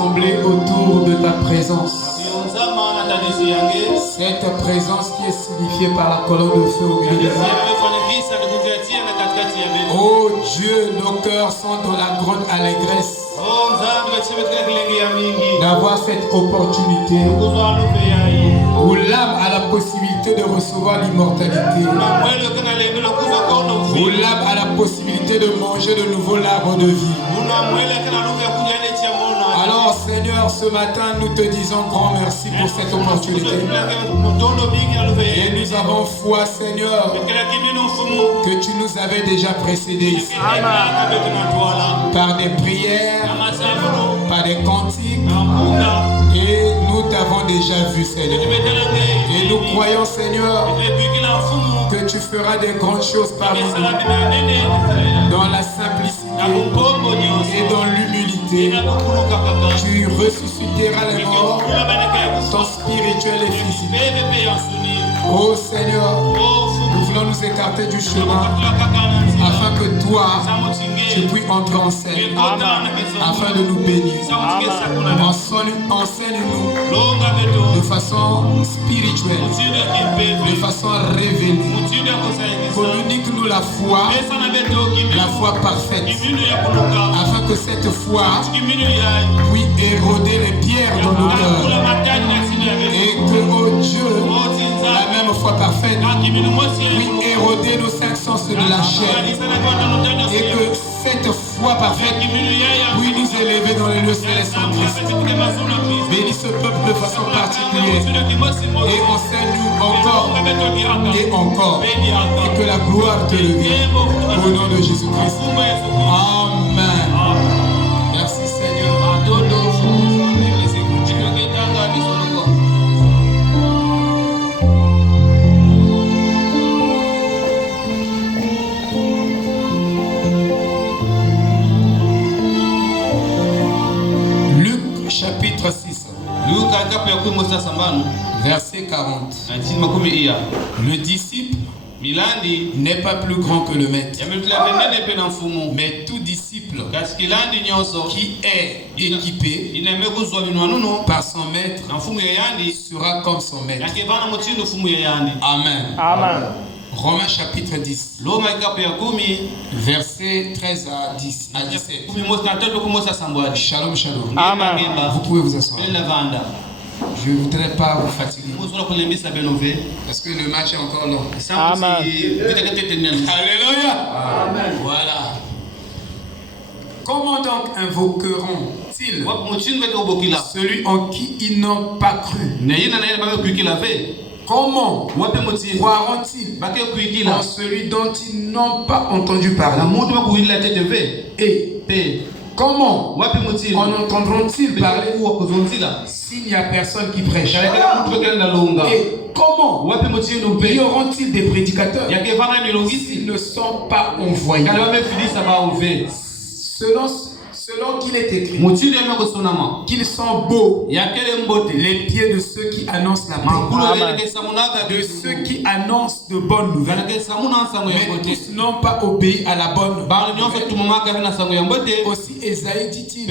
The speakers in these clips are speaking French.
rassemblés autour de ta présence. Cette présence qui est signifiée par la colonne de feu au milieu de nous. Oh Dieu, nos cœurs sont dans la grande allégresse d'avoir cette opportunité où l'âme a la possibilité de recevoir l'immortalité, où l'âme a la possibilité de manger de nouveau l'arbre de vie. Alors Seigneur, ce matin nous te disons grand merci pour cette opportunité. Et nous avons foi, Seigneur, que tu nous avais déjà précédés ici. Par des prières, par des cantiques. Et nous t'avons déjà vu, Seigneur. Et nous croyons, Seigneur, que tu feras des grandes choses parmi nous. Dans la simplicité et dans l'humilité. Tu ressusciteras les morts, tant spirituel et physique. Oh Seigneur, nous voulons nous écarter du chemin afin que toi, tu puisses entrer en scène, afin de nous bénir. Enseigne-nous de façon spirituelle, de façon révélée. Communique-nous la foi parfaite, afin que cette foi puisse éroder les pierres dans nos cœurs. Et que, oh Dieu, la même foi parfaite puisse éroder nos cinq sens de la chair. Et que cette foi parfaite puisse nous élever dans les lieux célestes en Christ. Bénis ce peuple de façon particulière. Et enseigne-nous encore et encore. Et que la gloire te revienne. Au nom de Jésus-Christ. Amen. Merci Seigneur. Chapitre 6, verset 40. Le disciple n'est pas plus grand que le maître, mais tout disciple qui est équipé par son maître sera comme son maître. Amen. Amen. Romains chapitre 10, verset 13 à 17. Shalom, shalom. Amen. Vous pouvez vous asseoir. Je ne voudrais pas vous fatiguer, parce que le match est encore long. Amen. Alléluia. Amen. Voilà. Comment donc invoqueront-ils celui en qui ils n'ont pas cru? Comment croiront-ils en celui dont ils n'ont pas entendu parler? Et comment en entendront-ils parler s'il n'y a personne qui prêche? Et comment y auront-ils des prédicateurs s'ils ne sont pas envoyés? Selon qu'il est écrit qu'ils sont beaux les pieds de ceux qui annoncent la paix, de ceux qui annoncent de bonnes nouvelles, mais tous n'ont pas obéi à la bonne nouvelle. Aussi Ésaïe dit-il,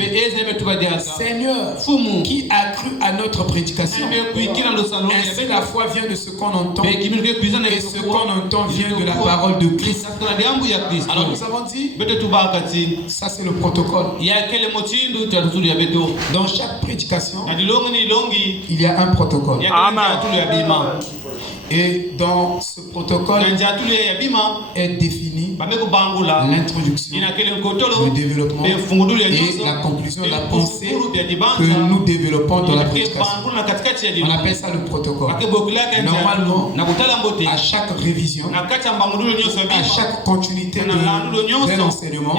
Seigneur, qui a cru à notre prédication? Ainsi la foi vient de ce qu'on entend, et ce qu'on entend vient de la parole de Christ. Alors nous avons dit, ça c'est le protocole. Dans chaque prédication, il y a un protocole. Et dans ce protocole est défini l'introduction, le développement et la conclusion, la pensée que nous développons dans la prédication. On appelle ça le protocole. Normalement, à chaque révision, à chaque continuité d'un enseignement,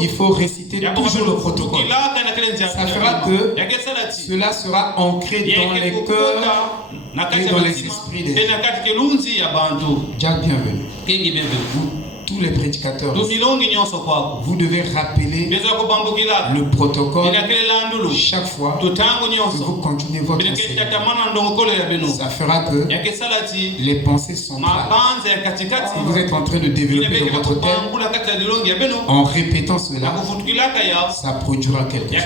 il faut réciter toujours le protocole. Ça fera que cela sera ancré dans les cœurs et dans les esprits des gens. Jack, bienvenue. tous les prédicateurs, vous devez rappeler le protocole chaque fois que vous continuez votre enseignement. Ça fera que les pensées centrales que vous êtes en train de développer dans votre tête, en répétant cela, ça produira quelque chose.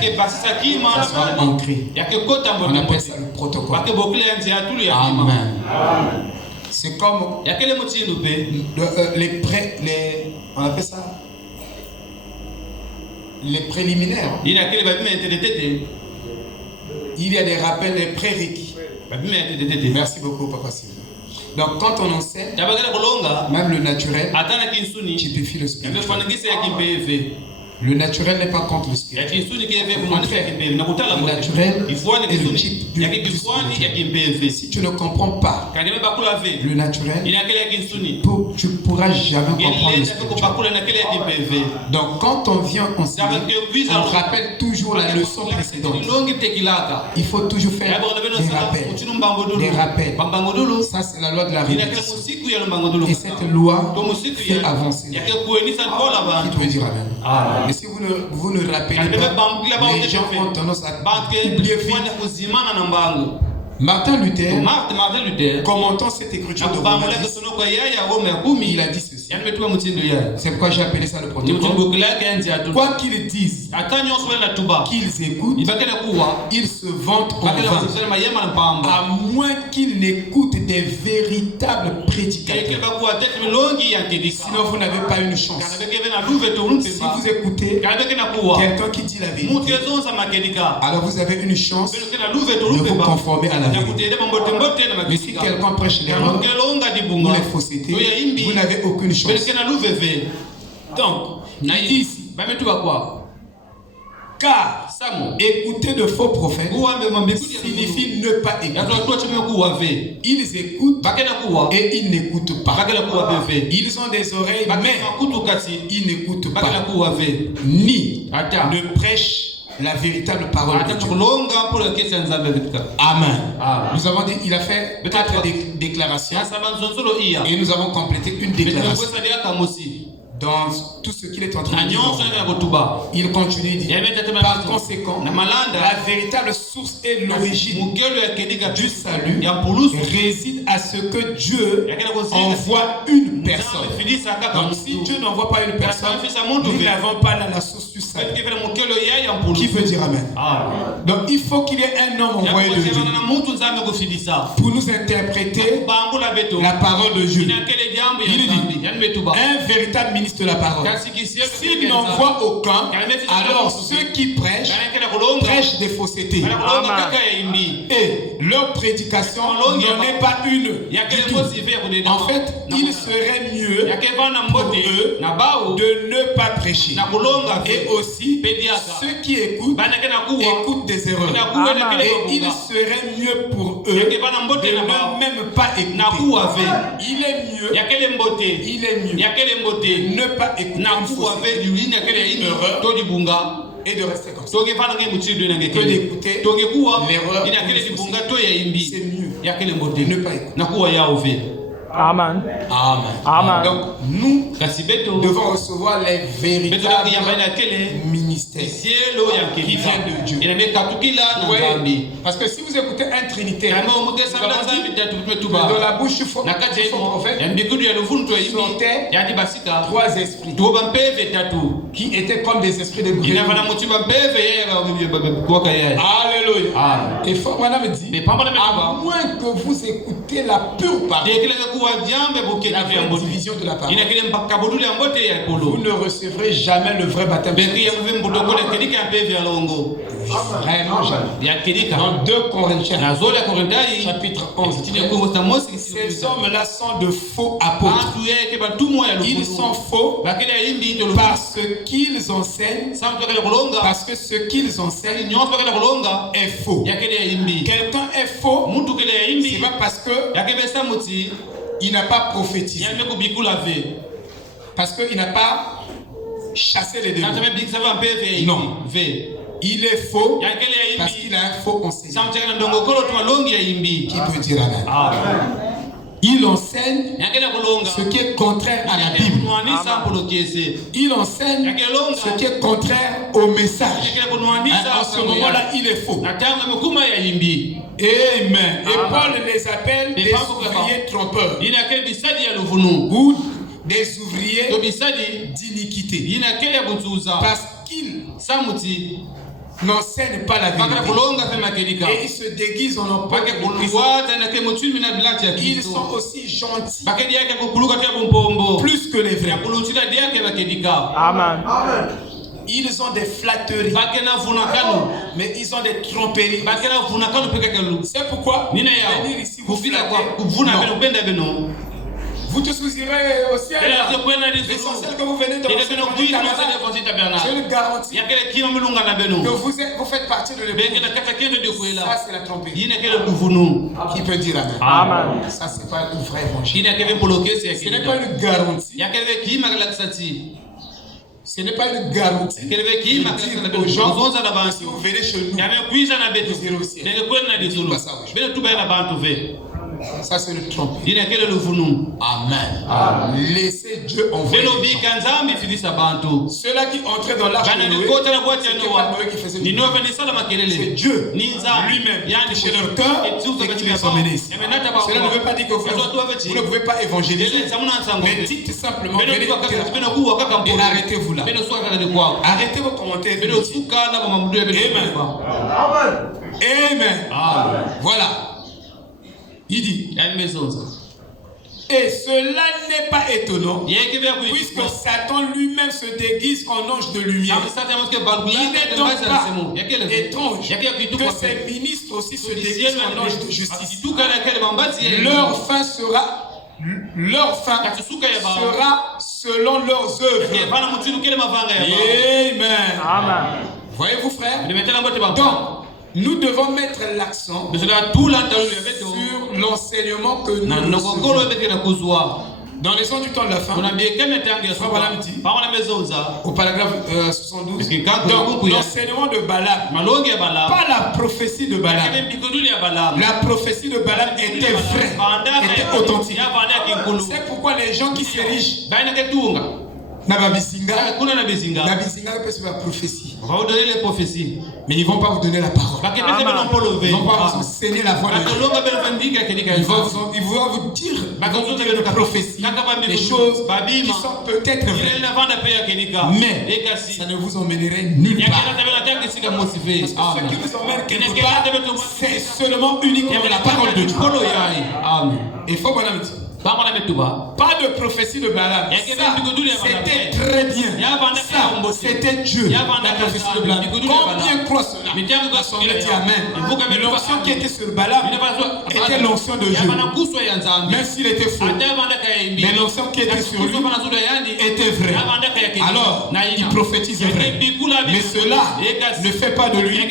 Ça sera ancré. On appelle ça le protocole. Amen. C'est comme on appelle ça les préliminaires. Il y a des rappels, les prérequis. Merci beaucoup, Papa Sylvain. Donc quand on enseigne, même le naturel typifie le spirituel. Le naturel n'est pas contre le spirituel. Le naturel est le type du spirituel. Si tu ne comprends pas le naturel, tu ne pourras jamais comprendre le spirituel. Donc quand on vient enseigner, on rappelle toujours la leçon précédente. Il faut toujours faire des rappels. Ça c'est la loi de la répétition. Et cette loi fait avancer. Qui doit dire amen. Mais si vous ne rappelez pas, les gens ont tendance à oublier vite. Martin Luther, commentant cette écriture de Romains 10, il a dit ceci. C'est pourquoi j'ai appelé ça le protocole. Quoi qu'ils disent, qu'ils écoutent, ils se vantent en vain, à moins qu'ils n'écoutent des véritables prédicateurs. Sinon vous n'avez pas une chance. Si vous écoutez quelqu'un qui dit la vérité, alors vous avez une chance de vous conformer à la vérité. Mais si quelqu'un prêche l'erreur ou les faussetés, vous n'avez aucune chance. Donc, il dit ici, car écouter de faux prophètes signifie ne pas écouter. Ils écoutent et ils n'écoutent pas. Ils ont des oreilles, mais ils n'écoutent pas, ni ne prêchent la véritable parole de Dieu. Amen. Nous avons dit, il a fait 4 déclarations et nous avons complété une déclaration. Dans tout ce qu'il est en train de dire, il continue de dire, par conséquent, la véritable source et l'origine du salut réside à ce que Dieu envoie une personne. Donc si Dieu n'envoie pas une personne, nous n'avons pas la source du salut. Qui peut dire amen? Donc il faut qu'il y ait un homme envoyé de Dieu pour nous interpréter la parole de Dieu. Il dit, un véritable ministre de la parole. S'il n'envoie aucun, alors ceux qui prêchent des fausseustés. Et leur prédication n'en est pas une du tout. En fait, il serait mieux pour eux de ne pas prêcher. Et aussi, ceux qui écoutent des erreurs. Et il serait mieux pour eux de ne même pas écouter. Il est mieux ne pas écouter une erreur et de rester comme ça. Que d'écouter l'erreur. C'est mieux ne pas écouter. Amen. Amen. Amen. Donc nous devons recevoir les véritables ministères qui viennent de Dieu. Oui, parce que si vous écoutez un trinitaire, dans la bouche du faux prophète sortaient 3 esprits qui étaient comme des esprits de brûlure. Alléluia. Et Fabana me dit, à moins que vous écoutez la pure parole, la vraie division de la parole, vous ne recevrez jamais le vrai baptême. Vraiment jamais. Dans 2 Corinthiens, chapitre 11, ces hommes-là sont de faux apôtres. Ils sont faux parce qu'ils enseignent, parce que ce qu'ils enseignent est faux. Quelqu'un est faux, c'est pas parce que il n'a pas prophétisé, parce qu'il n'a pas chassé les démons. Non. Il est faux parce qu'il a un faux enseignement. Qui peut dire amen? Il enseigne ce qui est contraire à la Bible. Il enseigne ce qui est contraire au message. À ce moment-là, il est faux. Amen. Et Paul les appelle des ouvriers trompeurs ou des ouvriers d'iniquité. Parce qu'ils n'enseignent pas la vérité. Et ils se déguisent en apôtres. Ils sont aussi gentils. Plus que les vrais. Amen. Ils ont des flatteries. Mais ils ont des tromperies. C'est pourquoi venir ici vous flatter. Non. Vous te soucierez au ciel. L'essentiel que vous venez de recevoir du tabernacle. Je le garantis. Que vous faites partie de l'église. Ça, c'est la tromperie. Qui peut dire amen? Amen. Ça, c'est pas le vrai évangile. Ce n'est pas une garantie. Ce n'est pas une garantie. Aux gens, si vous venez chez nous, vous irez au ciel. Ça, c'est le trompe. Amen. Amen. Laissez Dieu envoyer. Ceux-là qui entraient dans l'arche de Noé, c'était pas Noé qui faisait du mal. C'est Dieu lui-même qui touchait leur cœur et qui les emmenait ici. Cela ne veut pas dire que vous ne pouvez pas évangéliser, mais dites simplement, venez et arrêtez-vous là. Arrêtez vos commentaires. Amen. Amen. Voilà. Il dit, et cela n'est pas étonnant, puisque Satan lui-même se déguise en ange de lumière. Il n'est donc pas étrange que ses ministres aussi se déguisent en ange de justice. Leur fin sera selon leurs œuvres. Amen. Voyez-vous, frère? Donc, nous devons mettre l'accent sur l'enseignement que nous recevons. Dans les sons du temps de la fin, au paragraphe 72, donc l'enseignement de Balaam, pas la prophétie de Balaam. La prophétie de Balaam était vraie, était authentique. C'est pourquoi les gens qui s'érigent Nabizinga peut se faire prophétie. On va vous donner les prophéties. Mais ils ne vont pas vous donner la parole. Ils ne vont pas vous enseigner la voix de Dieu. Ils vont vous dire une prophétie, des choses qui sont peut-être vraies. Mais ça ne vous emmènerait nulle part. Parce que ce qui vous emmène quelque part, c'est seulement uniquement la parole de Dieu. Il faut qu'on ait pas de prophétie de Balaam. C'était très bien. Ça, c'était Dieu. La prophétie de Balaam. Combien croient cela? L'Assemblée dit amen. L'onction qui était sur Balaam était l'onction de Dieu. Même s'il était faux. Mais l'onction qui était sur lui était vraie. Alors, il prophétise vrai. Mais cela ne fait pas de lui un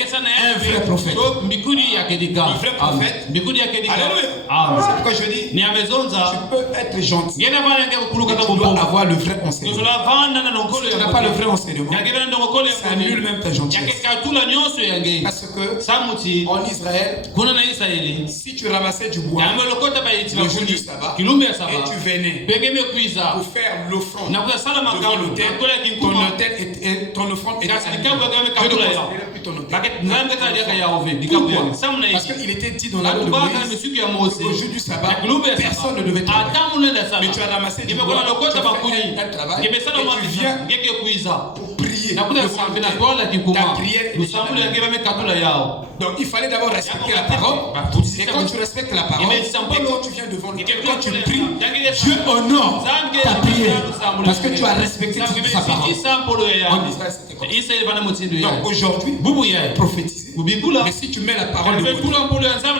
vrai prophète. Un vrai prophète. Alléluia. C'est pourquoi je dis, tu peux être gentil, tu dois avoir le vrai enseignement. Si tu n'as pas le vrai enseignement, ça annule même ta gentillesse. Parce que en Israël, si tu ramassais du bois le jour du sabbat et tu venais pour faire l'offrande devant l'autel, ton offrande était annulée. Je ne considérais plus ton autel. Pourquoi? Parce qu'il était dit dans la loi de Moïse qu'au jour du sabbat, personne ne devait travailler. Mais tu as ramassé du bois, tu as fait un travail et tu viens pour prier. Ta prière est déjà là. Donc il fallait d'abord respecter la parole. Et quand tu respectes la parole, et quand tu viens devant l'autel, quand tu pries, Dieu honore ta prière. Parce que tu as respecté sa parole. En Israël, c'était comme ça. Donc aujourd'hui, prophétiser. Mais si tu mets la parole de côté,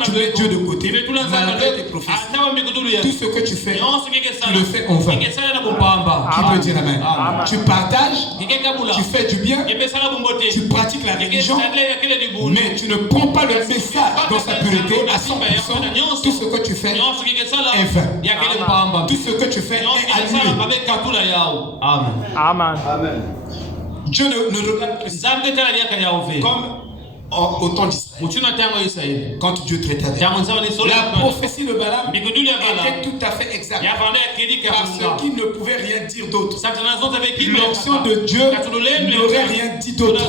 tu mets Dieu de côté, malgré tes prophéties, tout ce que tu fais, tu le fais en vain. Qui peut dire amen? Tu partages, tu fais du bien, tu pratiques la religion, mais tu ne prends pas le message dans sa pureté à 100%. Tout ce que tu fais est vain. Tout ce que tu fais est annulé. Amen. Dieu ne regarde que ça. Comme au temps d'Israël, quand Dieu traitait avec lui. La prophétie de Balaam était tout à fait exacte, parce qu'il ne pouvait rien dire d'autre. L'onction de Dieu n'aurait rien dit d'autre.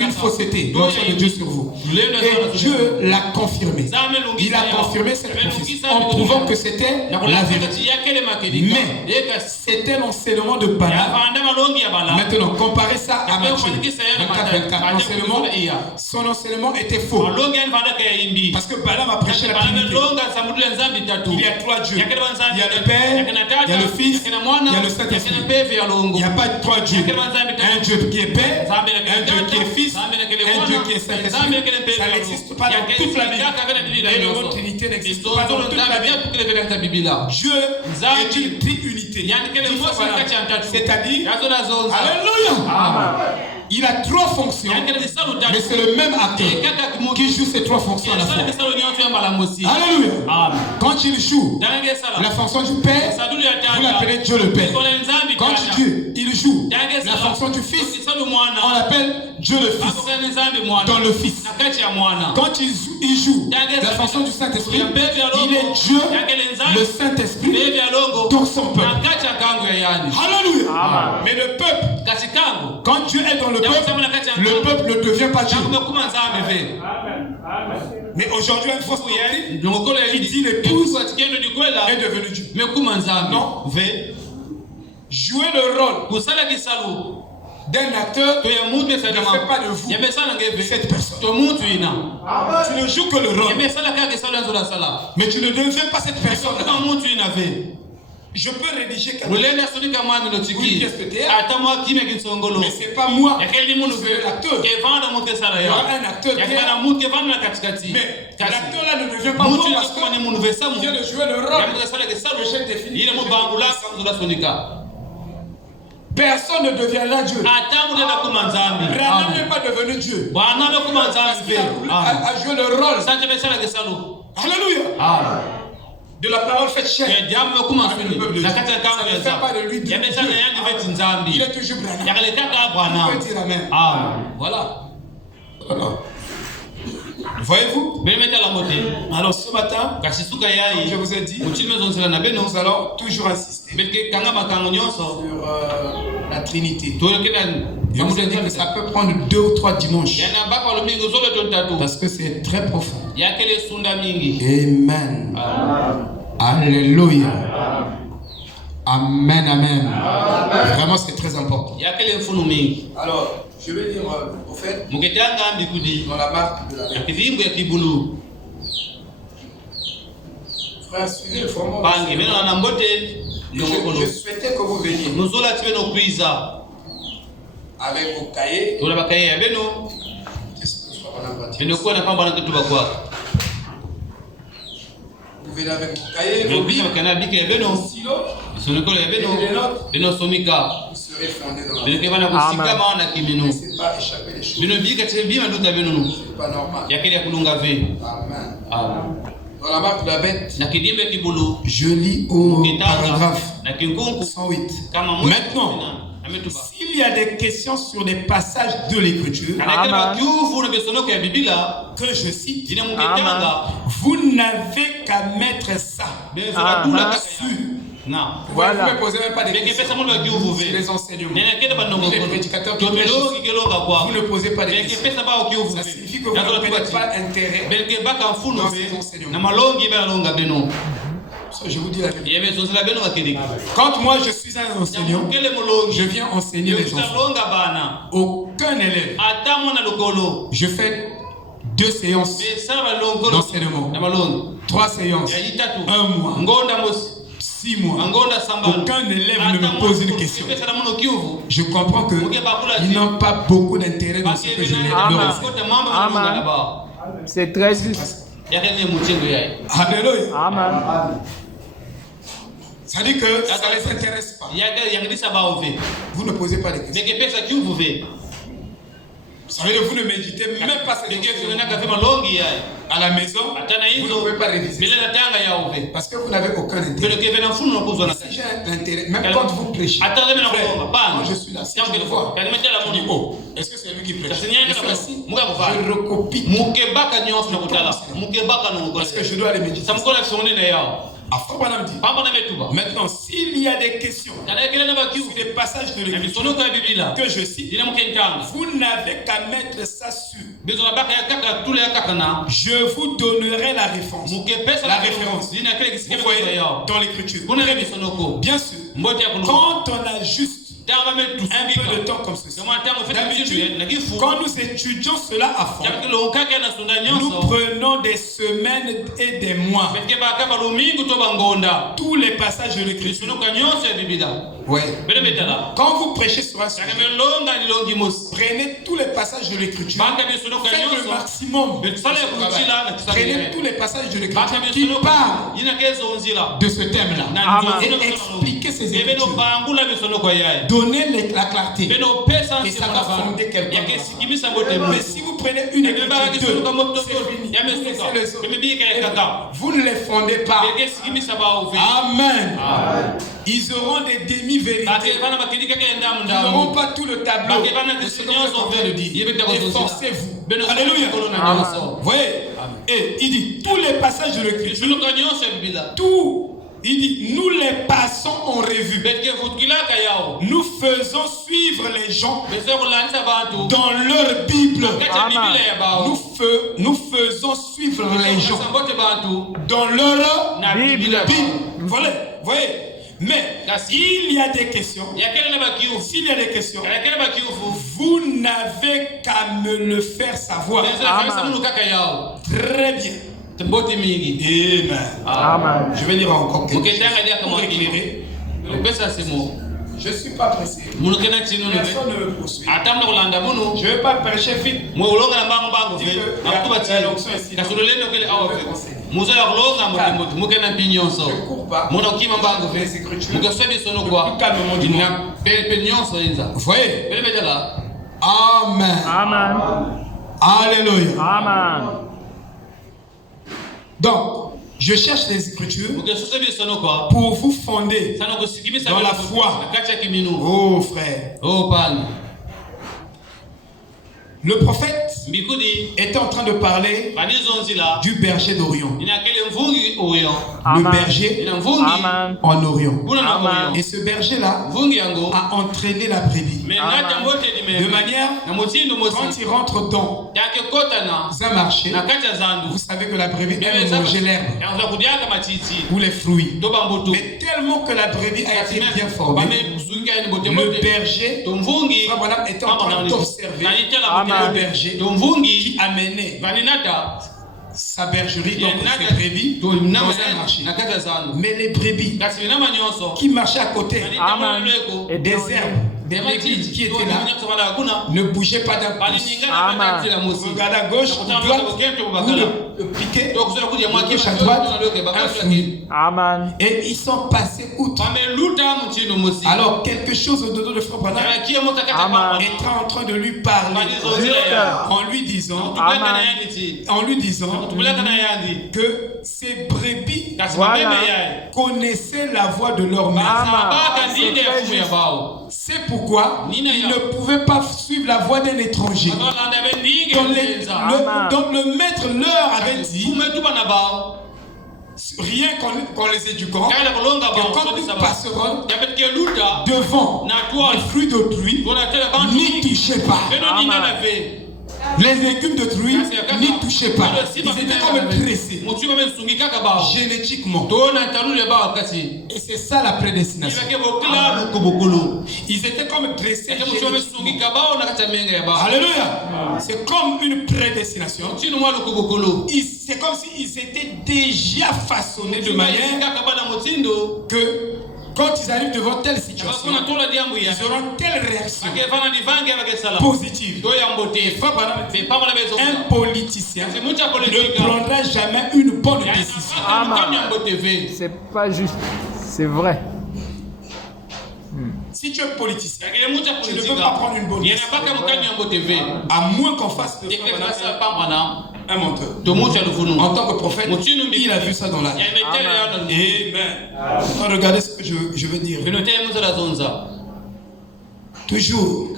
Une fausseté, l'onction de Dieu sur vous. Et Dieu l'a confirmé. Il a confirmé cette prophétie en prouvant que c'était la vérité. Mais c'était l'enseignement de Balaam. Maintenant, comparez ça à Matthieu 24. Son enseignement était faux. Parce que Balaam a prêché la Trinité. Il y a 3 dieux. Il y a le Père, il y a le Fils, il y a le Saint-Esprit. Il n'y a pas 3 dieux. Un Dieu qui est Père, un Dieu qui est Fils, un Dieu qui est Saint-Esprit. Ça n'existe pas dans toute la Bible. Et le mot Trinité n'existe pas dans toute la Bible. Dieu est une triunité. C'est-à-dire, alléluia. Il a 3 fonctions, mais c'est le même acteur qui joue ces 3 fonctions à la fois. Alléluia. Quand il joue la fonction du Père, vous l'appelez Dieu le Père. Quand il joue la fonction du Fils, on l'appelle Dieu le Fils, dans le Fils. Quand il joue la fonction du Saint-Esprit, il est Dieu, le Saint-Esprit, dans son peuple. Alléluia. Mais le peuple, quand Dieu est dans le peuple ne devient pas Dieu. Mais aujourd'hui, une fausse doctrine qui dit l'épouse est devenue Dieu. Non. Jouer le rôle d'un acteur ne fait pas de vous cette personne. Tu ne joues que le rôle. Mais tu ne deviens pas cette personne. Je peux rédiger quelque chose. Une pièce de théâtre. Mais ce n'est pas moi. C'est l'acteur. Il y aura un acteur qui est. Mais l'acteur là ne devient pas moi parce qu'il vient de jouer le rôle. Le chef défini. Personne ne deviendra Dieu. Branham n'est pas devenu Dieu. A joué le rôle. Alléluia. De la parole faite chair. Ça ne fait pas de lui Dieu. Il est toujours Branham. Il peut dire Amen. Voilà. Voyez-vous? Alors ce matin, comme je vous ai dit, nous allons toujours insister sur la Trinité. Je vous ai dit que ça peut prendre 2 ou 3 dimanches. Parce que c'est très profond. Amen. Alléluia. Amen, amen. Vraiment, c'est très important. Alors, je vais dire au fait, dans la marque de la Bible. Frère, suivez le format. Je souhaitais que vous veniez avec vos cahiers. Qu'est-ce que vous venez avec vos cahiers, vos billes, vos stylos. Vous serez fondés dans la vie. Ne laissez pas échapper les choses. C'est pas normal. Amen. Dans la marque de la bête, je lis au paragraphe 108. Maintenant, s'il y a des questions sur des passages de l'Écriture que je cite, vous n'avez qu'à mettre ça dessus. Non. Vous ne me posez même pas des questions. C'est les enseignements. Les prédicateurs qui prêchent. Vous ne posez pas des questions. Ça signifie que vous ne prenez pas intérêt dans ces enseignements. Je vous dis la vérité. Quand moi je suis un enseignant, je viens enseigner les enfants. Aucun élève. Je fais 2 séances d'enseignement, 3 séances, 1 mois, 6 mois. Aucun élève ne me pose une question. Je comprends qu'ils n'ont pas beaucoup d'intérêt dans ce que je leur enseigne. C'est très juste. Alléluia. Amen. Ça dit que ça ne les intéresse pas. Vous ne posez pas de questions. savez, vous ne méditez même pas ces enseignements. À la maison, vous ne pouvez pas réviser. Parce que vous n'avez aucun intérêt. Si j'ai un intérêt, même quand vous prêchez, frère, quand je suis là, si je le vois, je dis, oh, est-ce que c'est lui qui prêche? Je recopie. Parce que je dois aller méditer. Maintenant, s'il y a des questions sur des passages de l'Écriture que je cite, vous n'avez qu'à mettre ça sur. Je vous donnerai la référence. La référence. Vous voyez dans l'Écriture. Bien sûr, quand on a juste un peu de temps comme ceci, d'habitude, quand nous étudions cela à fond, nous prenons des semaines et des mois. Tous les passages de l'Écriture. Oui. Quand vous prêchez sur un sujet, prenez tous les passages de l'Écriture. Faites le maximum. Prenez tous les passages de l'Écriture qui parlent de ce thème-là. Et expliquez ces Écritures. Donnez la clarté. Et ça va fonder quelque chose. Mais si vous prenez une écriture, vous ne les fondez pas. Amen. Ils auront des demi-vérités. Ils n'auront pas tout le tableau de ce que vous êtes en train de dire. Efforcez-vous. Alléluia. Vous voyez? Et il dit, tous les passages de l'Écriture, il dit, nous les passons en revue. Nous faisons suivre les gens dans leur Bible. Nous faisons suivre les gens dans leur Bible. Voilà, voyez. Mais il y a des questions. S'il y a des questions, vous n'avez qu'à me le faire savoir. Très bien. Amen. Amen. Je vais lire encore quelque chose pour éclairer. Je ne suis pas pressé. Personne ne me poursuit. Je ne vais pas prêcher vite. Je ne cours pas. Les Écritures. Vous voyez? Amen. Amen. Alléluia. Amen. Donc, je cherche les Écritures pour vous fonder dans la foi. Oh frère. Le prophète était en train de parler du berger d'Orion. Le berger en Orion. Et ce berger-là a entraîné la brebis. De manière, quand il rentre dans un marché, vous savez que la brebis aime manger l'herbe ou les fruits. Mais tellement que la brebis a été bien formée, le berger était en train d'observer le berger qui amenait sa bergerie, donc ses brebis, dans un marché. Mais les brebis qui marchaient à côté des herbes, des légumes qui étaient là, ne bougeaient pas d'un pouce. Regardez à gauche, à droite, ou le piquet, gauche à droite, un fruit. Et ils sont passés outre. Alors quelque chose au-dedans de Frère Branham était en train de lui parler en lui disant que ces brebis connaissaient la voix de leur maître. C'est pourquoi ils ne pouvaient pas suivre la voix d'un étranger. Donc le maître leur avait dit, rien qu'en les éduquant, que quand nous passerons devant les fruits d'autrui, n'y touchez pas. Les légumes d'autrui, n'y touchez pas. Ils étaient comme dressés génétiquement. Et c'est ça la prédestination. Ils étaient comme dressés génétiquement. Alléluia. C'est comme une prédestination. C'est comme s'ils étaient déjà façonnés de manière que quand ils arrivent devant telle situation, ils auront telle réaction positive. Un politicien ne prendra jamais une bonne décision. C'est pas juste, c'est vrai. Si tu es politicien, tu ne peux pas prendre une bonne décision. À moins qu'on fasse de un menteur. En tant que prophète, il a vu ça dans la vie. Amen. Regardez ce que je veux dire. Toujours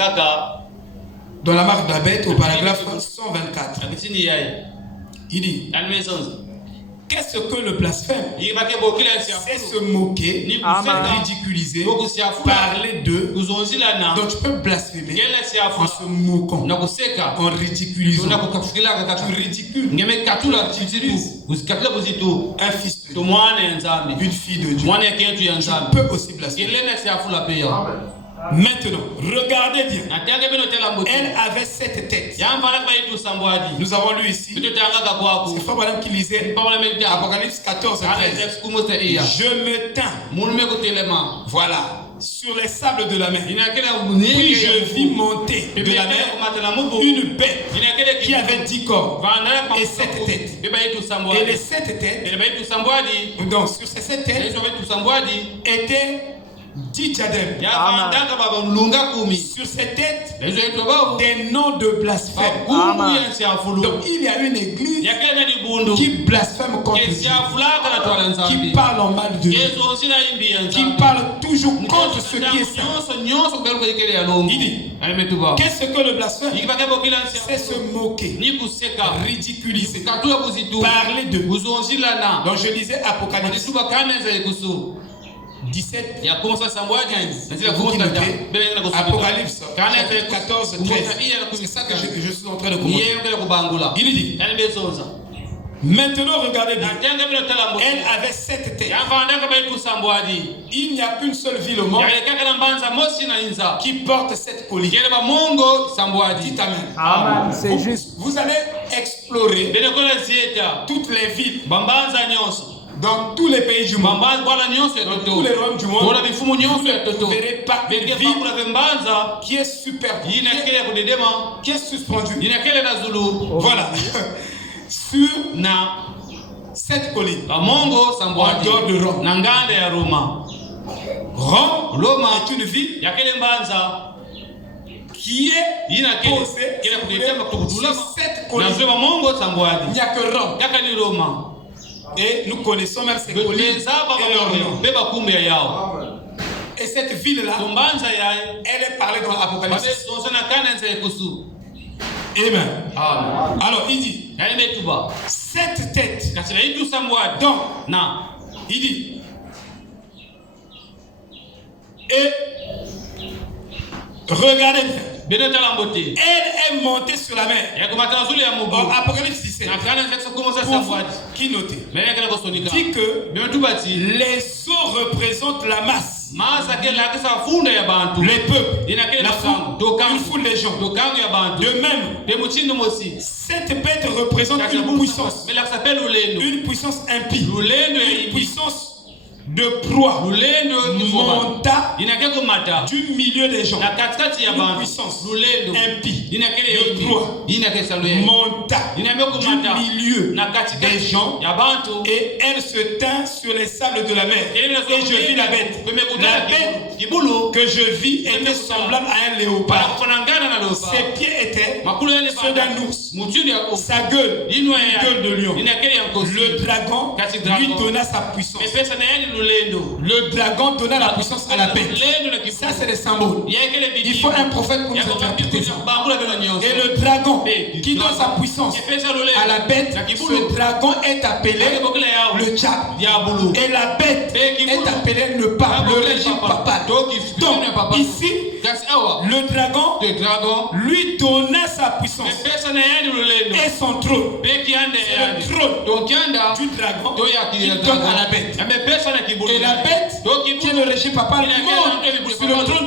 dans la marque de la bête, au paragraphe 124, il dit: qu'est-ce que le blasphème? C'est se moquer, ridiculiser, parler d'eux. Donc tu peux blasphémer en se moquant, en ridiculisant. Tu ridicules un fils de Dieu, une fille de Dieu. Tu peux aussi blasphémer. Maintenant, regardez bien. Elle avait 7 têtes. Nous avons lu ici. C'est Frère Madame qui lisait Apocalypse 14, 13. Je me tins. Voilà. Sur les sables de la mer. Puis je vis monter de la mer une bête qui avait 10 corps et 7 têtes. Et les 7 têtes, donc sur ces 7 têtes, étaient 10 diadèmes. Sur ces têtes, des noms de blasphème. Donc il y a une église qui blasphème contre Dieu, qui parle en mal de Dieu, qui parle toujours contre ce qui est saint. Il dit: qu'est-ce que le blasphème? C'est se moquer, ridiculiser, parler de. Donc je lisais Apocalypse 17, Apocalypse 14, 13. C'est ça que je suis en train de commenter. Il dit: maintenant regardez bien. Elle avait 7 têtes. Il n'y a qu'une seule ville au monde qui porte 7 colliers. Dites amen. Amen. C'est juste. Vous allez explorer toutes les villes dans tous les pays du monde, dans tous les royaumes du monde. Vous ne verrez pas une ville qui est super, qui est suspendue. Voilà. Sur 7 collines en dehors de Rome. Rome est une ville qui est posée sur 7 collines. Il n'y a que Rome. Et nous connaissons même ces collines et leurs noms. Et cette ville-là, elle est parlée dans l'Apocalypse. Amen. Alors il dit 7 têtes. Donc, il dit, et regardez bien. Elle est montée sur la mer. Apocalypse 17. Qui notait? Dit que les eaux représentent la masse, les peuples, la foule, une foule de gens. De même, cette bête représente une puissance impie, une puissance de proie monta du milieu des gens. Une puissance impie de proie monta du milieu des gens, et elle se tint sur les sables de la mer. Et je vis la bête. La bête que je vis était semblable à un léopard. Ses pieds étaient ceux d'un ours, sa gueule, une gueule de lion. Le dragon lui donna sa puissance. Le dragon donna la puissance à la bête. Ça, c'est des symboles. Il faut un prophète pour nous interpréter ça. Et le dragon qui donne sa puissance à la bête, ce dragon est appelé le diable. Et la bête est appelée le pape, le régime papal. Donc, ici, le dragon lui donna sa puissance et son trône. C'est le trône du dragon qui donne à la bête. Et la bête, qui est le régime papal, monte sur le trône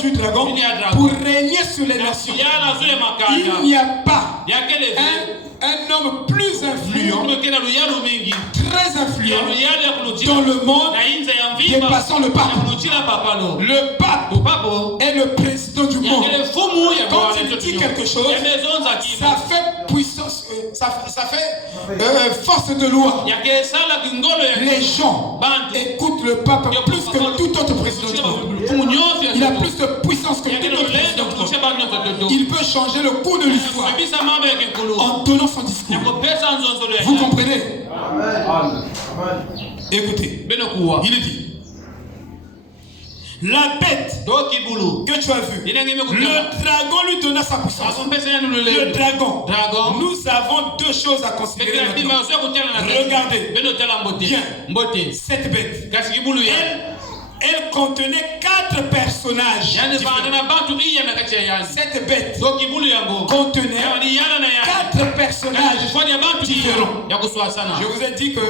du dragon pour régner sur les nations. Il n'y a pas un homme plus influent, très influent dans le monde, dépassant le pape. Le pape est le président du monde. Quand il dit quelque chose, ça fait puissance, ça fait force de loi. Les gens écoutent le pape plus que tout autre président du monde. Il a plus de puissance que tout autre président. Il peut changer le cours de l'histoire en donnant son discours. Vous comprenez? Écoutez, il dit la bête que tu as vue, le dragon lui donna sa puissance. Le dragon. Nous avons deux choses à considérer maintenant. Regardez bien cette bête. Elle contenait 4 personnages. Cette bête contenait 4 personnages différents. Je vous ai dit que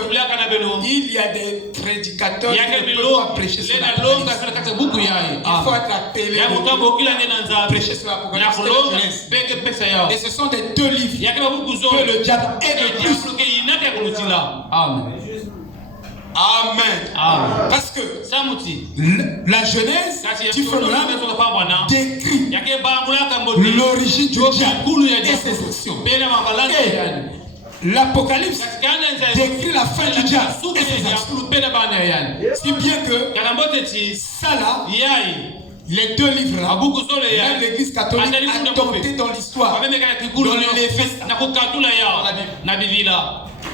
il y a des prédicateurs qui ne peuvent pas prêcher sur l'Apocalypse. Il faut être appelé à prêcher sur l'Apocalypse. Et ce sont des 2 livres que le diable est le plus. Amen. Amen. Parce que la Genèse décrit l'origine du diable et ses actions. Et l'Apocalypse décrit la fin du diable et ses actions. Si bien que ça là, les 2 livres là, même l'Église catholique a adopté dans l'histoire, dans les faits, dans la Bible.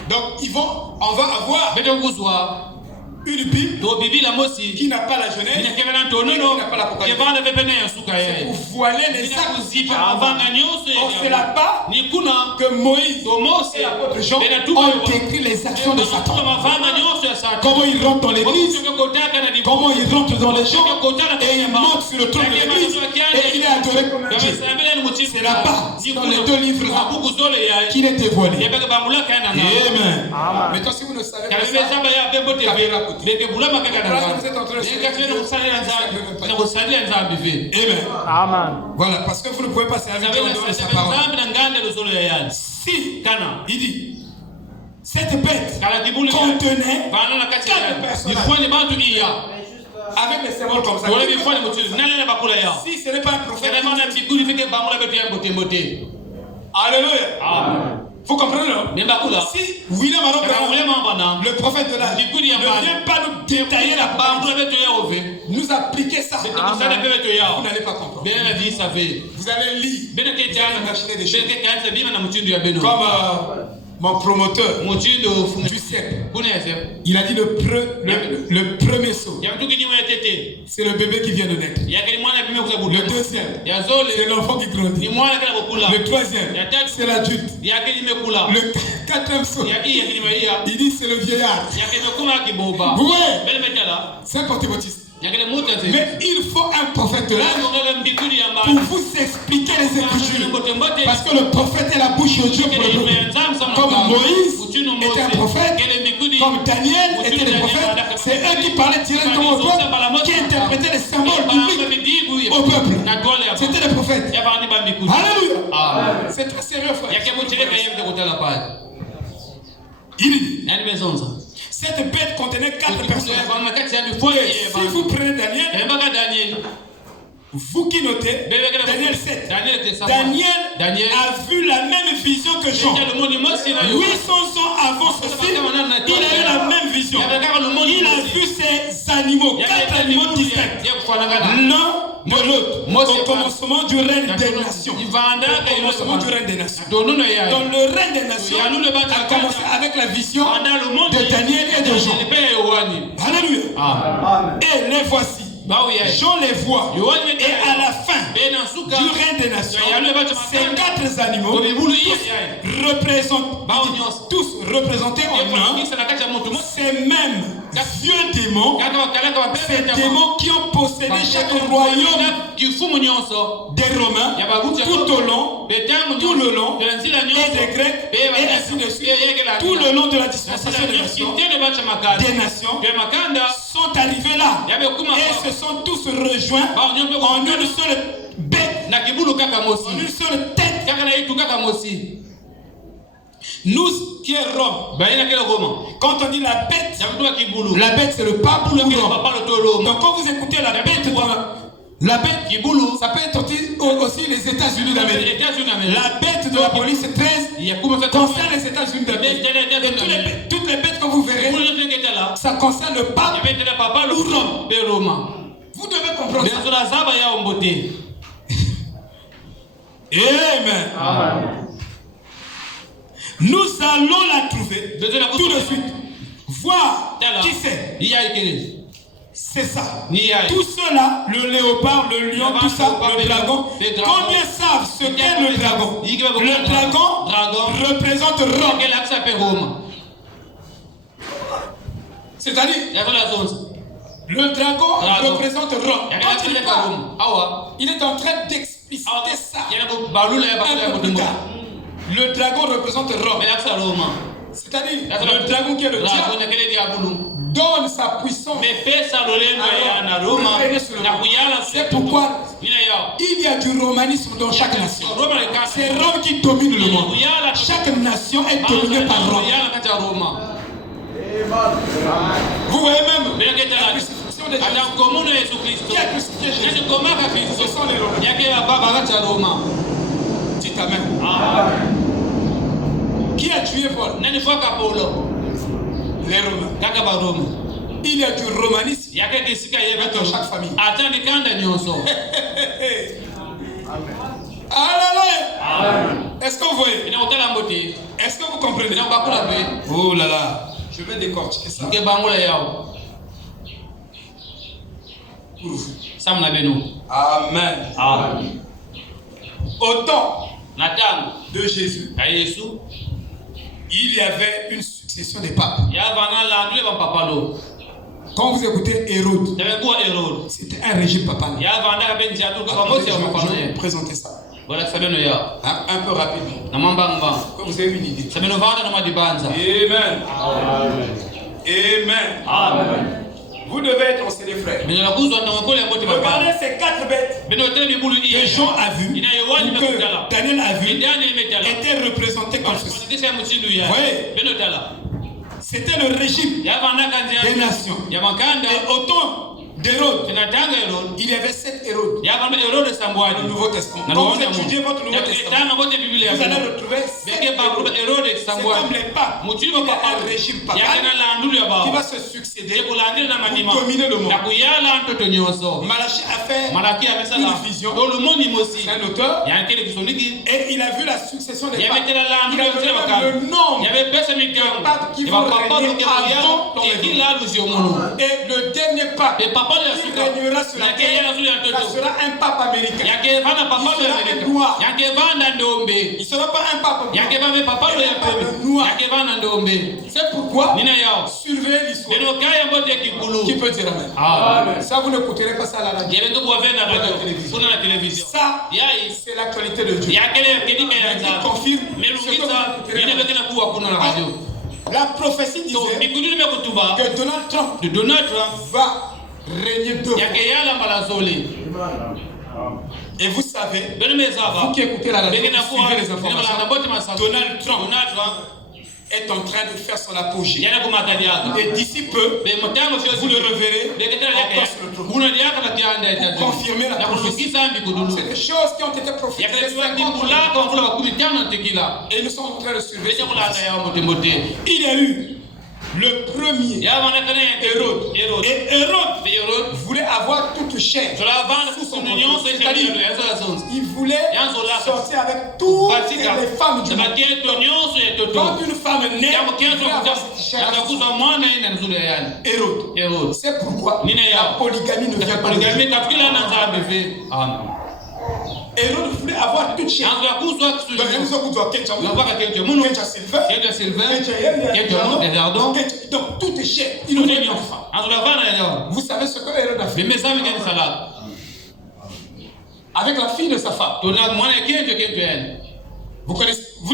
Donc on va avoir une Bible qui n'a pas la Genèse, qui n'a pas l'Apocalypse. Pour voiler les actes. On ne fait là pas que Moïse et l'apôtre Jean ont décrit les actions de Satan. Comment il rentre dans l'église, comment il rentre dans les gens, et il monte sur le trône de l'église, et il est adoré comme un Dieu. C'est là-bas, dans les 2 livres là, qu'il est dévoilé. Amen. Maintenant, si vous ne savez pas ça, Amen. Voilà, parce que vous ne pouvez pas servir Dieu en dehors de sa parole. Si, il dit, cette bête contenait 4 personnages avec des symboles comme ça. Si ce n'est pas un prophète, alléluia. Amen. Vous comprenez, non? Si William Branham, le prophète de la Bible, ne vient pas nous détailler la parole, nous appliquer ça, vous n'allez pas comprendre. Vous allez lire. Comme mon promoteur du siècle, il a dit le premier saut, c'est le bébé qui vient de naître. Le deuxième, c'est l'enfant qui grandit. Le troisième, c'est l'adulte. Le quatrième saut, il dit c'est le vieillard. Vous voyez, c'est un pentecôtiste. Mais il faut un prophète là pour vous expliquer les Écritures. Parce que le prophète est la bouche de Dieu pour le peuple. Comme Moïse était un prophète, comme Daniel était des prophètes, c'est eux qui parlaient directement au peuple, qui interprétaient les symboles bibliques au peuple. C'était des prophètes. Alléluia. C'est très sérieux, frère. Il dit, cette bête contenait 4 personnes. Si vous prenez Daniel, vous qui notez, Daniel 7, Daniel a vu la même vision que Jean. 800 ans avant ceci, il a eu la même vision. Il a vu ces animaux, 4 animaux distincts, l'un de l'autre, au commencement du règne des nations. Au commencement du règne des nations. Dans le règne des nations, a commencé avec la vision de Daniel et de Jean. Alléluia. Et les voici. Jean les voit. Et à la fin du règne des nations, ces 4 animaux, tous représentés en un, ces mêmes vieux démons, ces démons qui ont possédé chaque royaume des Romains tout le long, et des Grecs, et ainsi de suite, tout le long de la dispensation des nations, sont arrivés là, et se sont tous rejoints en une seule bête, en une seule tête. Nous qui est Rome, quand on dit la bête c'est le pape ou le Rome. Donc quand vous écoutez la bête, ça peut être aussi les États-Unis d'Amérique. La bête de la police 13 concerne les États-Unis d'Amérique. Et toutes les bêtes que vous verrez, ça concerne le pape ou Rome. Vous devez comprendre ça. Amen. Nous allons la trouver tout de suite. Voir qui c'est. C'est ça. Tout cela, le léopard, le lion, tout ça, le dragon. Combien savent ce qu'est le dragon? Le dragon représente Rome. C'est-à-dire, le dragon représente Rome. Quand il parle, il est en train d'expliciter ça. Un peu plus tard. Le dragon représente Rome. C'est-à-dire, le dragon qui est le diable donne sa puissance à Rome. C'est pourquoi il y a du romanisme dans chaque nation. C'est Rome qui domine le monde. Chaque nation est dominée par Rome. Vous voyez même la crucifixion de Jésus. Qui a crucifié Jésus? Ce sont les Romains. Dites Amen. Qui a tué Paul? Les Romains. Il y a du romanisme dans chaque famille. Alléluia. Est-ce que vous voyez? Est-ce que vous comprenez? Oh là là. Je vais décortiquer ça. Pour vous. Amen. Au temps de Jésus, il y avait une succession de papes. Quand vous écoutez Hérode, c'était un régime papal. Je vais présenter ça. Un peu rapidement. Que vous avez une idée. Amen. Vous devez être enseigné, frère. Regardez ces 4 bêtes que Jean a vu, ou que Daniel a vu, étaient représentées comme ceci. Vous voyez? C'était le régime des nations. Et au temps d'Hérode, il y avait 7 Hérodes dans le Nouveau Testament. Quand vous étudiez votre Nouveau Testament, vous allez retrouver 7 Hérodes. C'est comme les papes. Il y a un régime papal qui va se succéder pour dominer le monde. Malachie a fait une vision. C'est un auteur. Et il a vu la succession des papes. Il a donné le nom des papes qui vont régner avant l'enlèvement. Et le dernier pape qui régnera sur la terre, ça sera un pape américain. Il sera un noir. Il ne sera pas un pape noir. C'est pourquoi suivez l'histoire. Qui peut dire Amen? Ça, vous n'écouterez pas ça à la radio. La télévision. Ça, c'est l'actualité de Dieu. Il confirme ce que vous. La prophétie disait que Donald Trump va régner 2 fois. Et vous savez, vous qui écoutez la radio, suivez les informations, Donald Trump est en train de faire son apogée. Et d'ici peu, vous le reverrez encore sur le trône. Pour confirmer la prophétie. C'est des choses qui ont été prophétisées 50 ans. Et nous sommes en train de suivre. Il y a eu le premier Hérode. Et Hérode voulait avoir toute chair sous son contrôle. C'est-à-dire, il voulait sortir avec toutes les femmes du monde. Quand une femme naît, il voulait avoir cette chair. Hérode. C'est pourquoi la polygamie ne vient pas de Dieu. Hérode voulait avoir toute chair. Donc tout est chair. Il voulait une enfant. Vous savez ce que Hérode a fait avec la fille de sa femme? Vous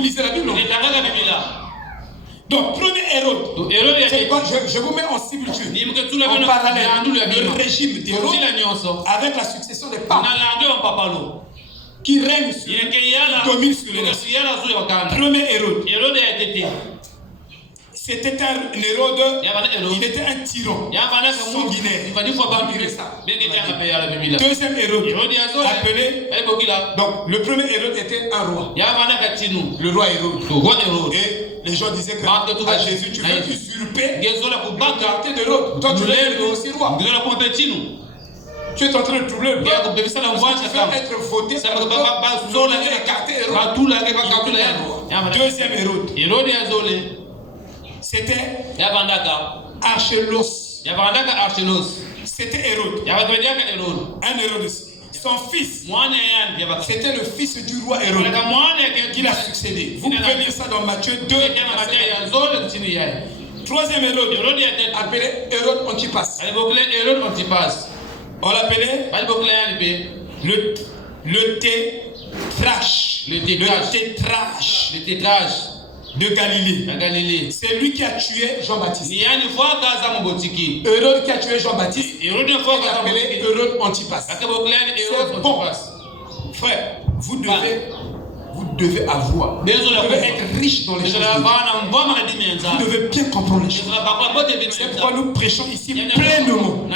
lisez la Bible? Donc, premier Hérode, je vous mets en similitude, en parallèle, le régime d'Hérode avec la succession des papes qui règne domine sur les nations. Premier Hérode. C'était un Hérode, il était un tyran sanguinaire. Deuxième Hérode, appelé. Donc, le premier Hérode était un roi. Le roi Hérode. Et les gens disaient que à Jésus, tu veux usurper l'autorité de l'autre. Toi, tu veux être aussi roi. Tu es en train de troubler le peuple. Tu veux être voté par le peuple. On a écarté Hérode. Deuxième Hérode. C'était Archélos. C'était Hérode. Un Hérode. Son fils, c'était le fils du roi Hérode qui l'a succédé. Vous pouvez lire ça dans Matthieu 2. Troisième Hérode, appelé Hérode Antipas. On l'appelait le tétrarche. Le tétrarche de Galilée. C'est lui qui a tué Jean-Baptiste. Hérode qui a tué Jean-Baptiste. Il est appelé Hérode Antipas. C'est bon. Frère, vous devez avoir. Vous devez être riche dans les choses. Vous devez bien comprendre les choses. C'est pourquoi nous prêchons ici pleinement.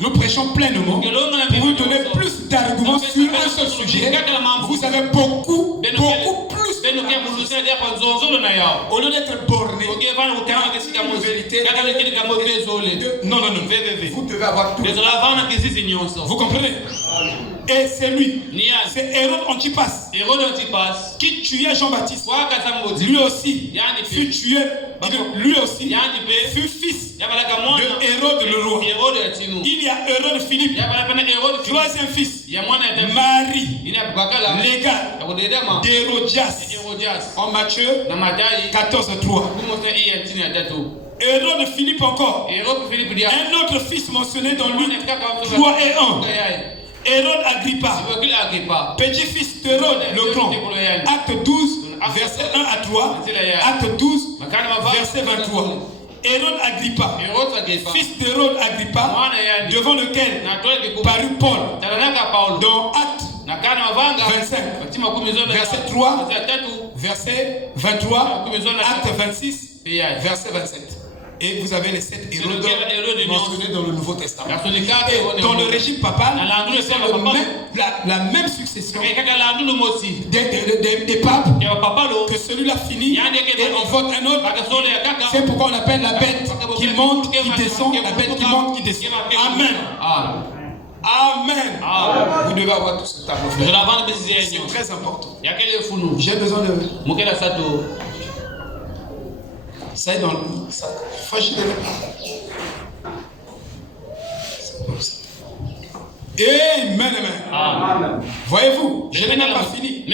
Nous prêchons pleinement pour vous donner plus d'arguments sur un seul sujet. Vous avez beaucoup plus. Au lieu d'être borné, une vérité. Non. Vous devez avoir tout. Vous comprenez? Et c'est lui. C'est Hérode Antipas qui tuait Jean-Baptiste. Lui aussi fut tué. Lui aussi fut fils de Hérode le roi. Il y a Hérode Philippe, troisième fils, Marie, l'égale d'Hérodias, en Matthieu 14:3. Hérode Philippe encore, un autre fils mentionné dans Luc 3 et 1. Hérode Agrippa, petit-fils d'Hérode le Grand. Acte 12, verset 1 à 3. Acte 12, verset 23. Hérode Agrippa, fils d'Hérode Agrippa, devant lequel parut Paul dans Acte 25, verset 3, verset 23, Acte 26, verset 27. Et vous avez les 7 Hérodes mentionnés dans le Nouveau Testament. Et dans le régime papal, c'est la même succession des papes que celui-là finit et on vote un autre. C'est pourquoi on appelle la bête qui monte, qui descend, la bête qui monte, qui descend. Amen. Amen. Vous devez avoir tout ce tableau. C'est très important. J'ai besoin de... Ça est dans le... Amen. Voyez-vous, je n'ai pas fini.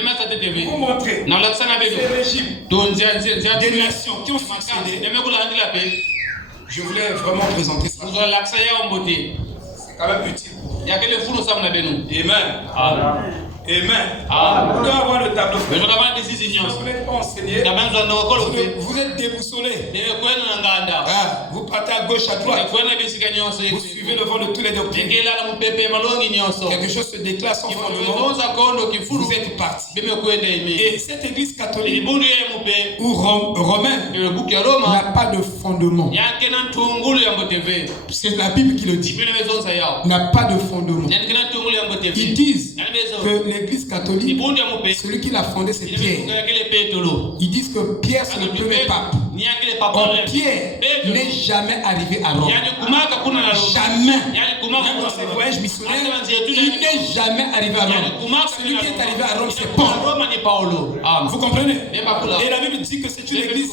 Vous montrer ces régimes des nations qui ont succédé. Je voulais vraiment présenter ça. C'est quand même utile. Amen. Vous devez avoir le tableau. Vous voulez enseigner. Vous êtes déboussolés. Vous partez à gauche, à droite. Vous suivez le vent de tous les doctrines. Quelque chose se déclare sans fondement. Vous êtes partis. Et cette église catholique ou romaine n'a pas de fondement. C'est la Bible qui le dit. N'a pas de fondement. Ils disent que l'église catholique, celui qui l'a fondé, c'est Pierre. Ils disent que Pierre, c'est le premier pape. Or, Pierre n'est jamais arrivé à Rome. Jamais. Même dans ses voyages missionnaires, il n'est jamais arrivé à Rome. Celui qui est arrivé à Rome, c'est Paul. Vous comprenez? Et la Bible dit que c'est une église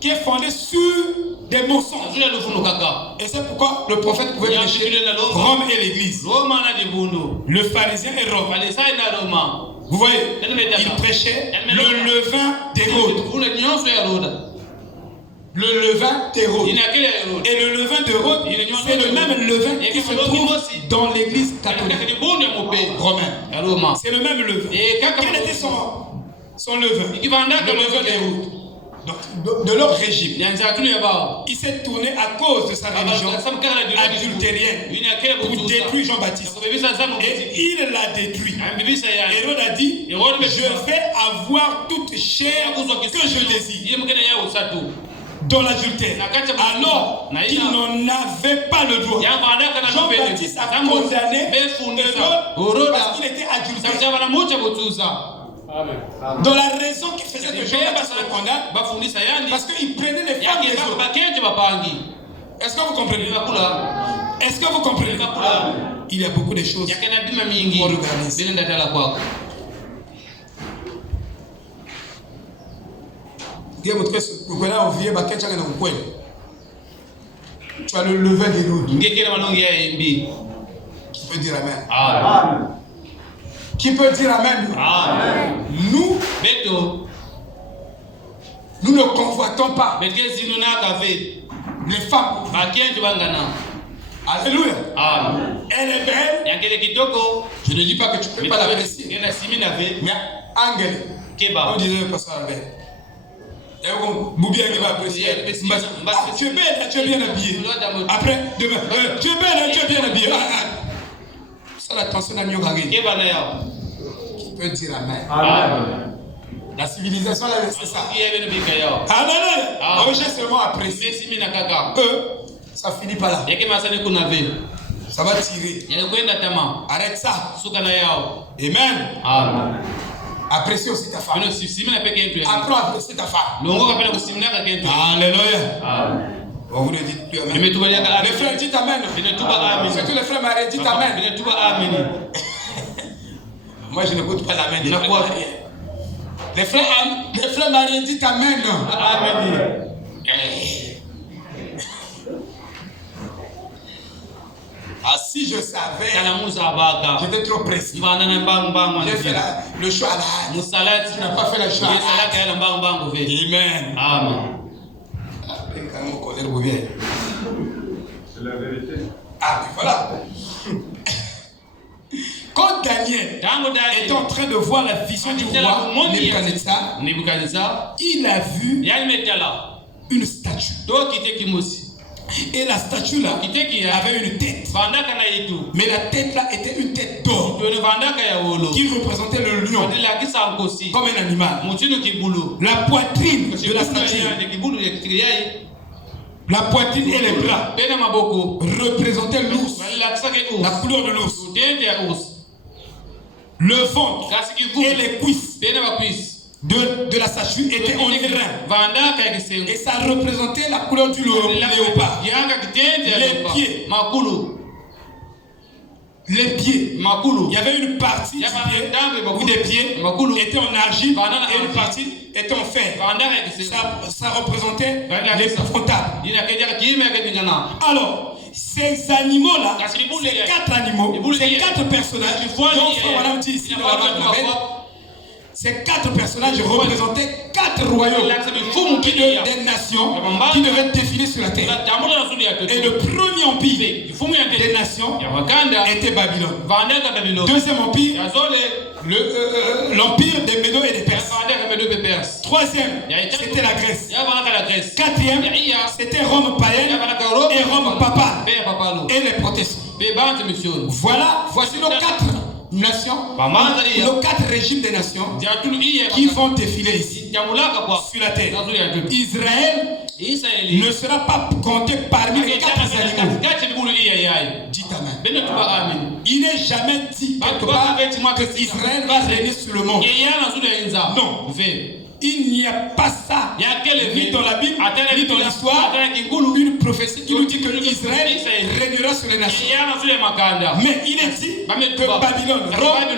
qui est fondée sur des mensonges. Et c'est pourquoi le prophète pouvait prêcher Rome et l'église. Le pharisien et Rome. Vous voyez, il prêchait le levain d'Hérode. Le levain d'Hérode. Et le levain d'Hérode, c'est le même levain qui se trouve dans l'église catholique romaine. C'est le même levain. Quel était son levain? Le levain d'Hérode. De leur régime. Il s'est tourné à cause de sa religion adultérienne pour détruire Jean-Baptiste. Et il l'a détruit. Hérode a dit, je vais avoir toute chair que je désire. Dans l'adultère. Alors qu'il n'en avait pas le droit. Jean-Baptiste a condamné Hérode parce qu'il était adultère. Dans la raison qui faisait que Jean-Baptiste le condamne, parce qu'il prenait les femmes des autres. Est-ce que vous comprenez? Est-ce que vous comprenez? Il y a beaucoup de choses pour organiser. Tu as le levain de l'autre. Qui peut dire amen? Amen. Qui peut dire amen? Amen. Nous ne convoitons pas les femmes. Alléluia. Amen. Elle est belle. Je ne dis pas que tu ne peux pas l'apprécier. Mais Angèle, on disait pas ça belle. Tu es belle, tu es bien habillée. Après, demain, tu es belle, tu es bien habillée. Ça, l'attention n'a mieux gagné. Qui peut dire amen? Amen. La civilisation, là, c'est ça. Amen. J'ai seulement apprécié. Ça finit par là. Ça va tirer. Arrête ça. Amen. Amen. Apprécie aussi ta femme. Apprends à apprécier ta femme. Alléluia. On vous le dit plus amen. Les frères disent amen. Surtout les frères mariés disent amen. Moi je n'écoute pas l'amen des frères. Les frères mariés disent amen. Amen. Ah, si je savais, j'étais trop précis. J'ai fait le choix là. Tu n'as pas fait le choix là. Amen. Amen. C'est la vérité. Ah, voilà. Quand Daniel est en train de voir la vision du roi Nebuchadnezzar, il a vu une statue. Et la statue là avait une tête. Mais la tête là était une tête d'or qui représentait le lion comme un animal. La poitrine de la statue, la poitrine et les bras représentaient l'ours, la couleur de l'ours. Le ventre et les cuisses de la statue étaient en grain. Et ça représentait la couleur du léopard. Les pieds. Il y avait une partie du pied ou des pieds étaient en argile et une partie était en fer. Ça représentait les frontables. Alors, ces animaux-là, ces quatre animaux, ces quatre personnages, ces quatre personnages représentaient quatre royaumes des nations qui devaient défiler sur la terre. Et le premier empire des nations était Babylone. Deuxième empire, l'empire des Médos et des Perses. Troisième, c'était la Grèce. Quatrième, c'était Rome païenne et Rome papale. Et les protestants. Voici nos quatre nations, nos quatre régimes des nations qui vont défiler ici sur la terre. Israël ne sera pas compté parmi les quatre animaux. Dites amen. Il n'est jamais dit quelque part que Israël va régner sur le monde. Non. Il n'y a pas ça, ni dans la Bible, ni dans l'histoire, une prophétie qui nous dit que Israël régnera sur les nations. Mais il est dit que Babylone, Rome,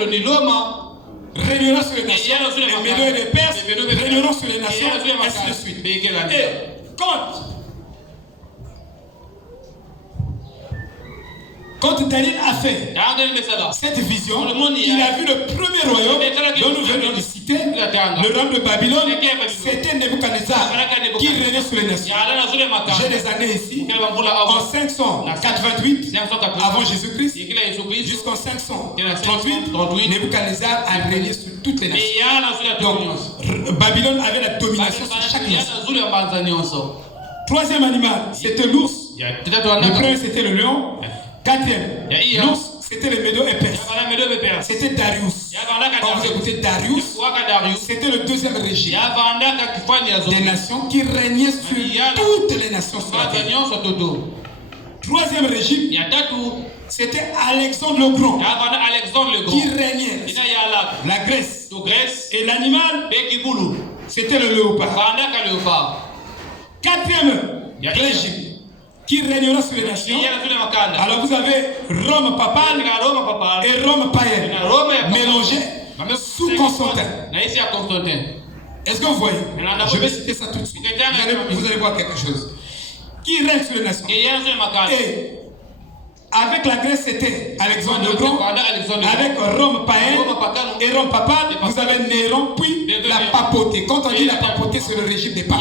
régnera sur les nations. Les Médos et les Perses régneront sur les nations, ainsi de suite. Et quand Daniel a fait cette vision, il a vu le premier royaume dont nous venons de citer, le royaume de Babylone. C'était Nebuchadnezzar qui régnait sur les nations. J'ai les années ici, en 588 avant Jésus-Christ jusqu'en 538, Nebuchadnezzar a régné sur toutes les nations. Donc, Babylone avait la domination sur chaque nation. Troisième animal, c'était l'ours. Le premier, c'était le lion. Quatrième, l'ours, c'était les Médos et Perses. C'était Darius. Quand vous écoutez Darius, c'était le deuxième régime des nations qui régnait sur toutes les nations sur la terre. Troisième régime, c'était Alexandre le Grand qui régnait la Grèce. graisse. Et l'animal, c'était le léopard. Quatrième régime qui régnera sur les nations. Alors vous avez Rome papale et Rome païenne mélangés sous Constantin. Est-ce que vous voyez? Je vais citer ça tout de suite. Vous allez voir quelque chose. Qui règne sur les nations. Et avec la Grèce, c'était Alexandre le Grand. Avec Rome païenne et Rome papale, vous avez Néron, puis la papauté. Quand on dit la papauté, c'est le régime des papes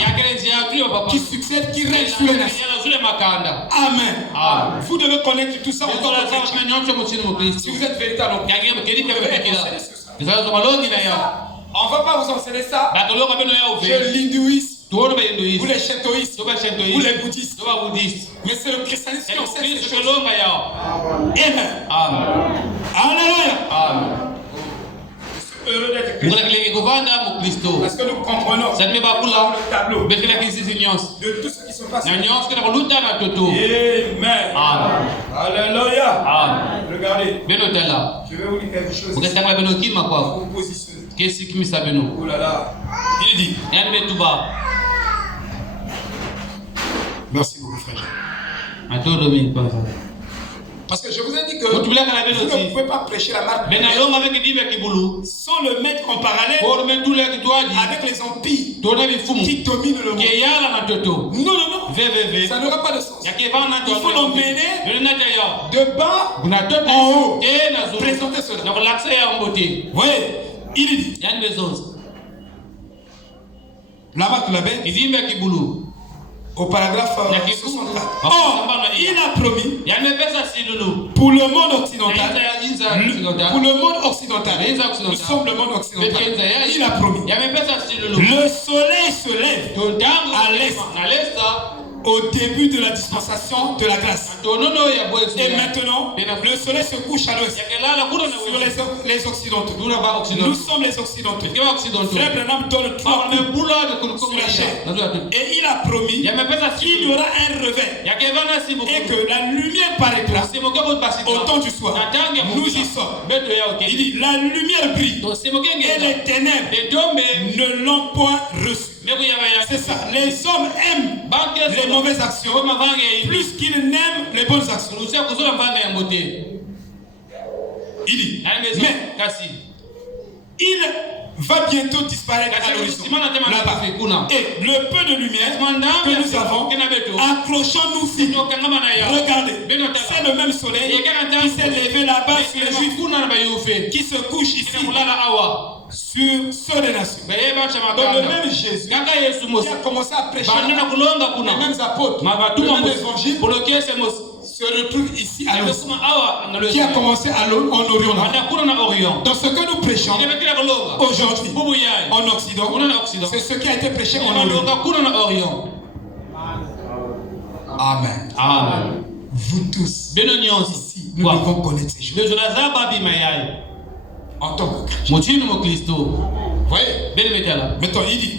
qui succède, qui règne sur les nations. Amen. Vous devez connaître tout ça. Si vous êtes véritable, on ne va pas vous enseigner ça. Je l'hindouisme. Ou les shintoïstes, ou les bouddhistes. Mais c'est le christianisme qui enseigne ces choses. Amen. Alléluia. Heureux d'être chrétien. Parce que nous comprenons le tableau de tout ce qui se passe. Amen. Alléluia. Regardez. Je vais vous dire quelque chose. Vous vous positionnez. Oh là là. Il dit. Merci beaucoup, frère. Parce que je vous ai dit que vous ne pouvez pas prêcher la marque sans le mettre en parallèle avec les empires qui dominent le monde. Non. Ça n'aura pas de sens. Il faut l'emmener de bas en haut. Présenter cela. Vous voyez, il dit la marque de la bête au paragraphe 64. Or, il a promis pour le monde occidental, nous sommes le monde occidental, il a promis. Le soleil se lève à l'est au début de la dispensation de la grâce. Et maintenant, le soleil se couche à l'ouest sur les occidentaux. Nous sommes les occidentaux. Frère Branham donne 3 coups sur la chair. Et il a promis qu'il y aura un réveil et que la lumière paraîtra au temps du soir. Nous y sommes. Il dit, la lumière brille et les ténèbres ne l'ont point reçue. C'est ça. Les hommes aiment les mauvaises actions plus qu'ils n'aiment les bonnes actions. Il dit, mais il va bientôt disparaître à l'horizon. Là-bas. Et le peu de lumière que nous avons, accrochons-nous-y. Regardez, c'est le même soleil qui s'est levé là-bas sur les Juifs, qui se couche ici sur ceux des nations. Donc le même Jésus qui a commencé à prêcher les mêmes apôtres, le même évangile se retrouve ici à l'Orient, qui a commencé en Orient. Donc ce que nous prêchons aujourd'hui en Occident, c'est ce qui a été prêché en Orient. Amen. Vous tous ici, nous devons connaître ces choses en tant que chrétien. Vous voyez? Maintenant il dit,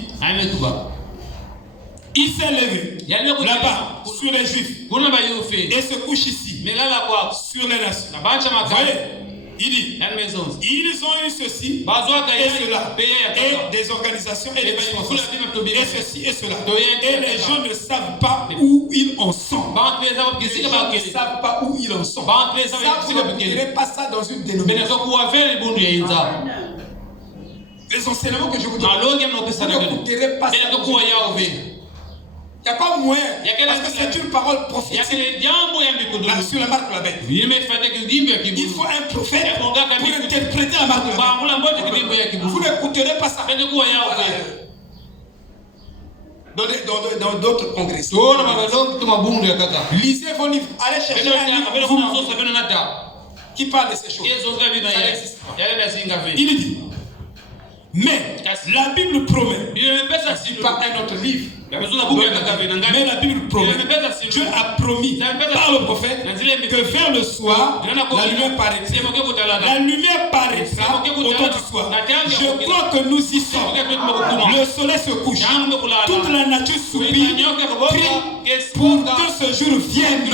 il s'est levé là-bas sur les Juifs et se couche ici sur les nations. Vous voyez? Il dit, ils ont eu ceci et cela, et des organisations et des dispensations, et ceci et cela. Et les gens ne savent pas où ils en sont. Les gens ne savent pas où ils en sont. Ça, vous ne direz pas ça dans une dénomination. Les enseignements que je vous donne, vous ne direz pas ça. Il n'y a pas moyen, parce que c'est une parole prophétique. Sur la marque de la bête. Il faut un prophète pour interpréter la marque de la bête. Vous n'écouterez pas ça dans d'autres congrès. Lisez vos livres. Allez chercher un livre qui parle de ces choses. Il dit, mais la Bible promet, pas un autre livre, mais la Bible promet, Dieu a promis par le prophète que vers le soir, la lumière paraîtra. La lumière paraîtra au temps du soir. Je crois que nous y sommes. Le soleil se couche. Toute la nature soupire, prie pour que ce jour vienne.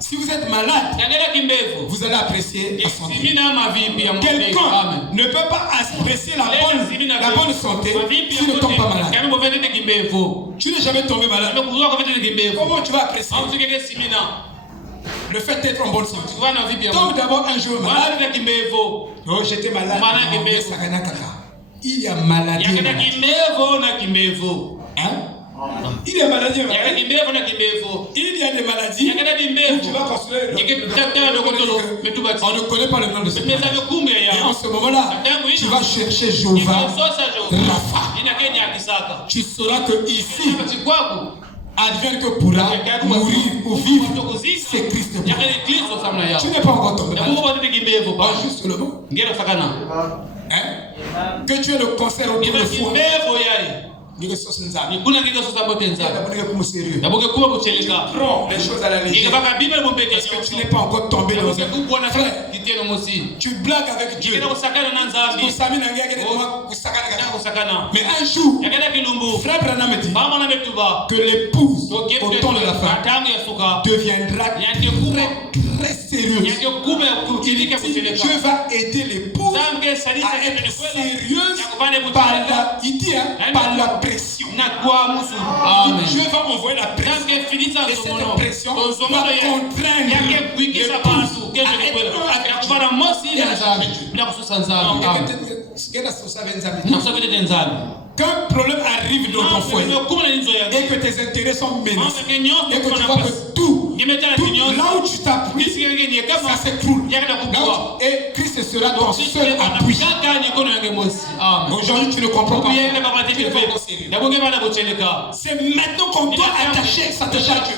Si vous êtes malade, vous allez apprécier la santé. Quelqu'un ne peut pas apprécier la bonne santé s'il ne tombe pas malade. Tu n'es jamais tombé malade. Comment tu vas apprécier le fait d'être en bonne santé? Tombe d'abord un jour malade. Oh, j'étais malade. Il y a maladie. Hein? Il y a maladie. Il y a des maladies où tu vas construire. On ne connaît pas le nom de ce maladie. Et en ce moment-là, tu vas chercher Jéhovah Rapha. Tu sauras que ici, advienne que pourra mourir ou vivre, c'est Christ. Tu n'es pas encore tombé malade. Juste le mot. Hein? Que tu aies le cancer autour de foi. Tu prends les choses à la légère parce que tu n'es pas encore tombé dans un frère. Tu blagues avec Dieu. Mais un jour, frère Branham me dit que l'épouse au temps de la femme deviendra très sérieuse. Il dit Dieu va aider l'épouse à être sérieuse par la pression. Dieu va envoyer la pression. Et cette pression va contraindre l'épouse à être Qu'un problème arrive dans ton foyer et que tes intérêts sont menacés et que tu vois que tout là où tu t'appuies, ça s'écroule. Et Christ sera ton seul appui. Aujourd'hui, tu ne comprends pas. C'est maintenant qu'on doit s'attacher à Dieu.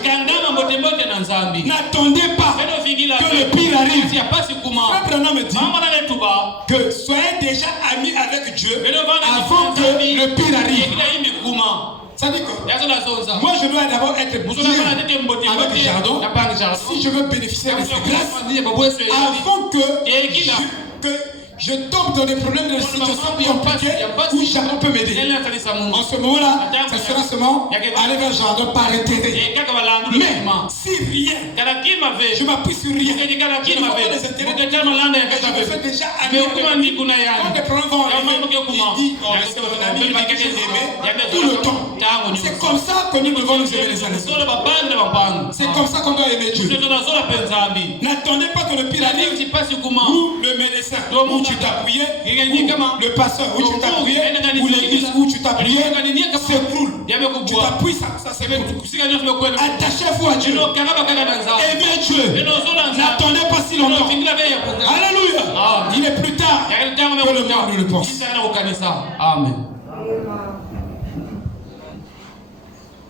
N'attendez pas que le pire arrive. Frère Branham me dit que soyez déjà amis avec Dieu avant que le pire arrive. Ça dit quoi? Moi je dois d'abord être bien avec le jardin si je veux bénéficier de ces grâces avant que je tombe dans des problèmes de situation compliquée où le jardin peut m'aider. En ce moment-là, ça sera seulement aller vers le jardin par intérêt. Mais si rien, je m'appuie sur rien, je ne vois pas les intérêts, et je me fais déjà ami. Quand des problèmes vont arriver, il dit, c'est mon ami, il va que j'ai aimé tout le temps. C'est comme ça que nous devons nous aimer les uns les autres. C'est comme ça qu'on doit aimer Dieu. N'attendez pas que le pire arrive, ou le médecin, où tu t'appuyais, ou le pasteur où tu t'appuyais, ou l'église où tu t'appuyais, s'écroule. Tu t'appuies, ça s'écroule. Attachez-vous à Dieu. Aimez Dieu. N'attendez pas si longtemps. Alléluia. Il est plus tard que le monde ne le pense. Amen.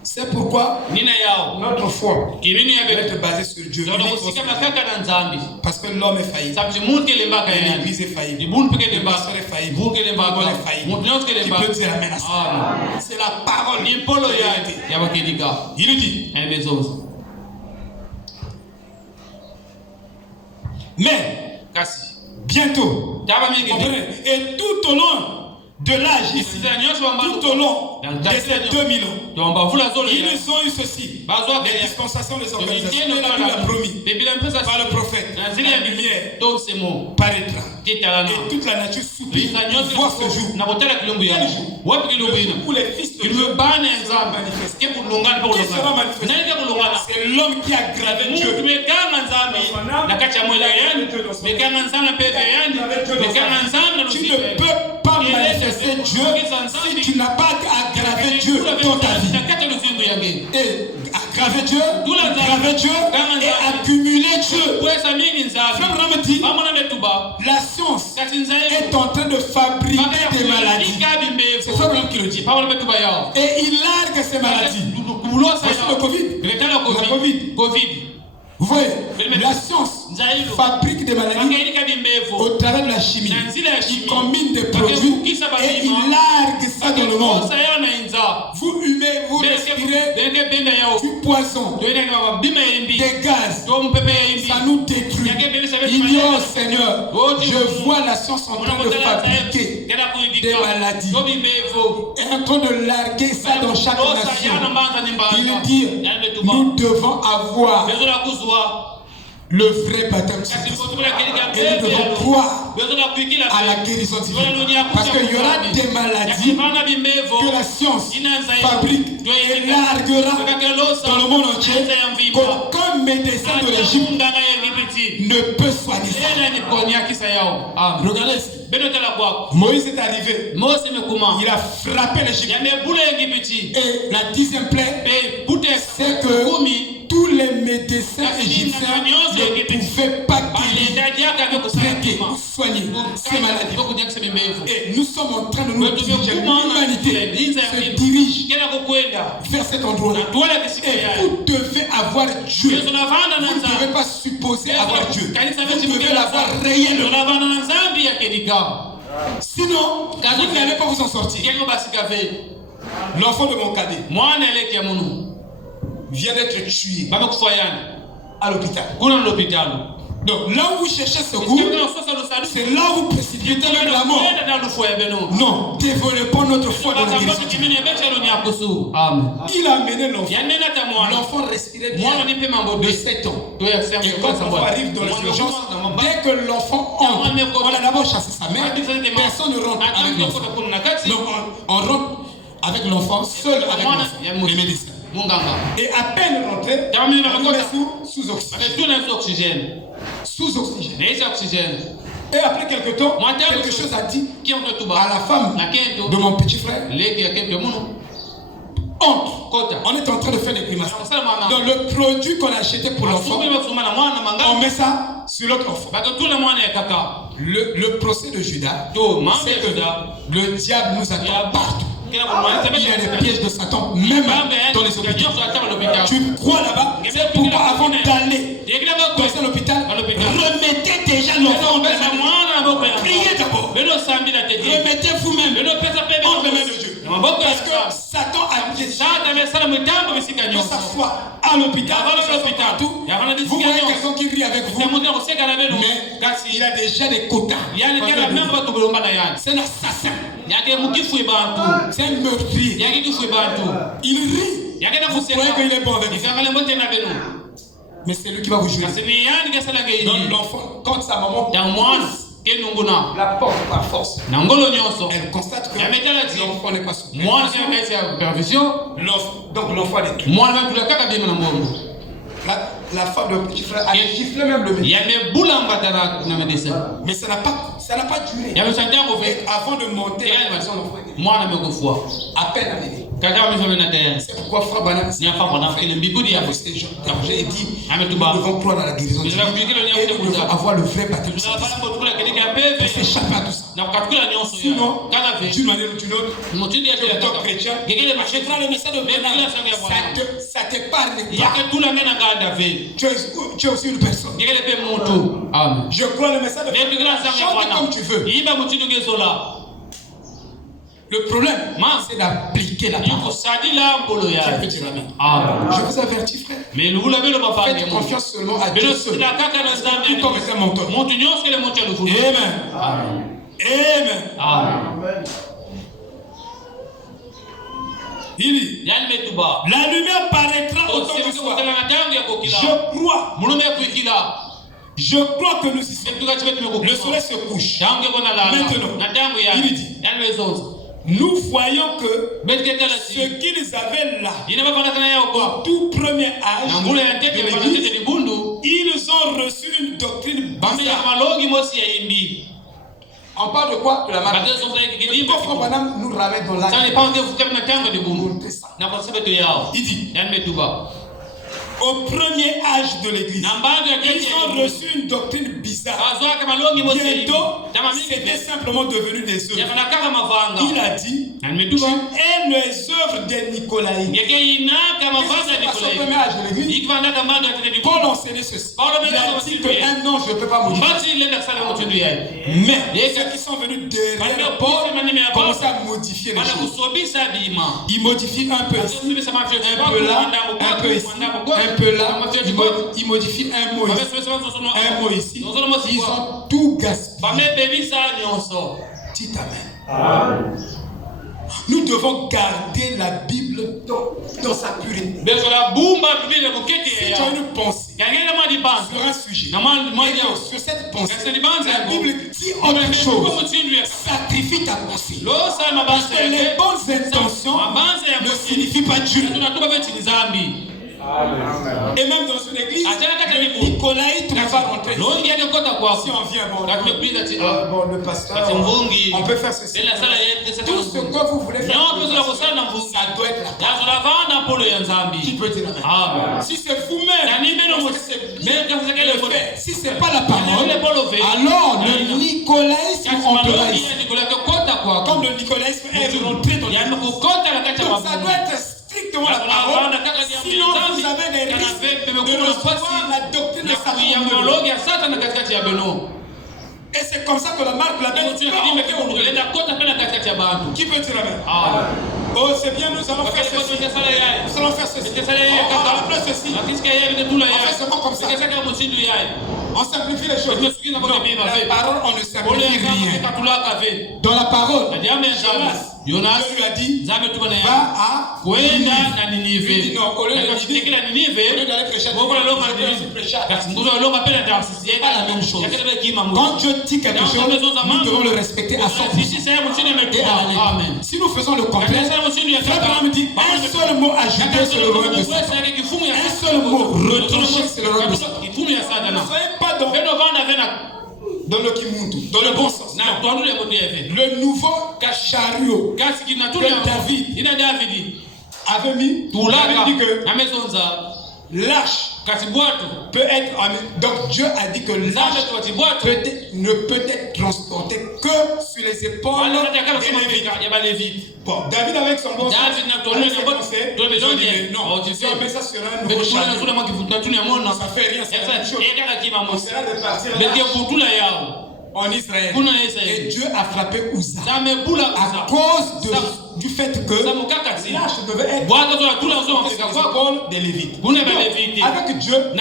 C'est pourquoi notre foi doit être basée sur Dieu. Parce que l'homme est faillible. L'église est faillible. Le pasteur est faillible. Le monde est faillible. Qui peut dire amen à ça? C'est la parole. Il nous dit. Mais bientôt, et tout au long de l'âge ici, tout au long de ces 2000 ans, ils nous ont eu ceci, les dispensations des organisations. Il a promis par le prophète, la lumière paraîtra et toute la nature soupire pour voir ce jour. Où les fils de Dieu seront manifestés. Qui sera manifesté? C'est l'homme qui a gravé Dieu. Tu ne peux pas manifester Dieu si tu n'as pas aggravé Dieu dans ta vie. Et aggraver Dieu et accumuler Dieu. Frère me dit, la science est en train de fabriquer des maladies. C'est Frère qui le dit. Et il largue ces maladies. Voici le Covid. Vous voyez, la science fabrique des maladies au travers de la chimie. Il combine des produits et il largue ça dans le monde. Vous humez, vous respirez du poison, des gaz. Ça nous détruit. Il dit, oh Seigneur, je vois la science en train de fabriquer des maladies. Est en train de larguer ça dans chaque nation. Il dit, nous devons avoir le vrai baptême et nous devons croire à la guérison divine. Parce qu'il y aura des maladies que la science fabrique et larguera dans le monde entier qu'aucun médecin de l'Égypte ne peut soigner ça. Regardez ici. Moïse est arrivé. Il a frappé l'Égypte. Et la 10e plaie, c'est que tous les médecins égyptiens ne pouvaient pas traiter ou soigner ces maladies. Et nous sommes en train de nous diriger. L'humanité se dirige vers cet endroit-là. Et vous devez avoir Dieu. Vous ne devez pas supposer avoir Dieu. Vous devez l'avoir réellement. Sinon, vous n'allez pas vous en sortir. L'enfant de mon cadet vient d'être tué à l'hôpital. Donc là où vous cherchez secours, c'est là où vous précipitez même la mort. Non, développons notre foi dans la guérison. Il a amené l'enfant. L'enfant respirait bien de 7 ans. Et quand l'enfant arrive dans les urgences, dès que l'enfant entre, on a d'abord chassé sa mère. Personne ne rentre avec l'enfant. Donc on rentre avec l'enfant, seul avec l'enfant, les médecins. Et à peine rentré, on le met sous oxygène. Sous oxygène. Et après quelque temps, quelque chose a dit à la femme de mon petit frère. Entre. On est en train de faire des grimaces. Dans le produit qu'on a acheté pour l'enfant, on met ça sur l'autre enfant. Le procès de Judas, c'est que le diable nous attend partout. Il y a des pièges de Satan, même dans les hôpitaux. Tu crois là-bas, c'est pourquoi avant d'aller dans un hôpital, remettez déjà l'enfant entre les mains. Priez d'abord. Remettez vous-même entre les mains de Dieu. Parce que Satan a piégé. Que ça soit à l'hôpital, partout. Vous voyez quelqu'un qui rit avec vous, mais il a déjà des quotas. C'est un assassin. C'est un meurtrier. Il rit. Vous croyez qu'il est bon avec vous. Mais c'est lui qui va vous jouer. Donc l'enfant, quand sa maman la porte par force, elle constate que l'enfant n'est pas souple. Donc l'enfant est tout. La femme de petit frère a giflé même le médecin. Mais ça n'a pas duré. Et avant de monter, à peine arrivé. C'est pourquoi Frère Branham j'ai dit, nous devons croire à la guérison divine et nous devons avoir le vrai baptême pour s'échapper à tout ça. Sinon, d'une manière ou d'une autre, en tant que chrétien, le message de Branham, ça t'épargne pas. Tu es aussi une personne. Je crois le message de Branham. Chante comme tu veux. Le problème, c'est d'appliquer la parole. Je vous avertis, frère. Faites confiance seulement à Dieu seul. Tout comme c'est mon tour. Amen. Amen. Il dit, la lumière paraîtra autant que soit. Je crois que nous y sommes. Le soleil se couche. Maintenant, il dit, nous voyons que ce qu'ils avaient là, au tout premier âge de l'Église, ils ont reçu une doctrine bizarre. On parle de quoi? De la maladie. Le Frère Branham nous ramène dans l'âge. Il dit, au premier âge de l'Église, ils ont reçu une doctrine bizarre. Bientôt, c'était simplement devenu des œuvres. Il a dit, tu es les œuvres des Nicolaïens. Au premier âge de l'Église, Paul enseignait ceci. Il a dit qu'un ange ne peut pas modifier. Mais ceux qui sont venus derrière Paul commencent à modifier les choses. Ils modifient un peu ici, un peu là, un peu ici, un peu là. Ils modifient un mot ici, un mot ici. Ils ont tout gaspillé. Dites Amen. Nous devons garder la Bible dans sa pureté. Si tu as une pensée sur un sujet, sur cette pensée, la Bible dit autre chose. Sacrifie ta pensée. Parce que les bonnes intentions ne signifient pas Dieu. Et même dans une église, le Nicolaïte ne va rentrer. Si on vient, le pasteur, on peut faire ceci. Tout ce que vous voulez faire, ça doit être là. Qui peut dire Amen? Si c'est vous-même, si ce n'est pas la parole, alors le nicolaïsme entrera ici. Comme le nicolaïsme est rentré dans l'église. Ça doit être strictement la parole. Sinon, vous avez des risques de recevoir la doctrine de Satan. Et c'est comme ça que la marque la bête. Qui peut dire Amen? Oh, c'est bien, nous allons faire ceci. Nous allons faire ceci. On va faire ceci. On fait seulement comme ça. On simplifie les choses. Non, la parole, on ne simplifie rien. Dans la parole, Jonas lui a dit, va à Ninive. Il dit non, au lieu d'aller prêcher, c'est pas la même chose. Quand Dieu dit quelque chose, nous devons le respecter à 100%. Et à la lettre. Si nous faisons le contraire, Frère Branham dit un seul mot ajouté sur le royaume de Satan. Un seul mot retranché sur le royaume de Satan. Ne soyez pas dans le kimuntu, dans le bon sens. Non. Le nouveau chariot que David avait mis, avait dit que lâche peut être. Donc Dieu a dit que lâche ne peut être transporté que sur les épaules des Lévites. Bon, David avec son bon sens, avec ses conseils, Dieu dit non, mais ça sera un nouveau chariot. Ça fait rien, c'est la même chose. On sera de partir en Israël. Et Dieu a frappé Uza à cause du fait que l'arche devait être sur les épaules des Lévites. Donc, avec Dieu, ni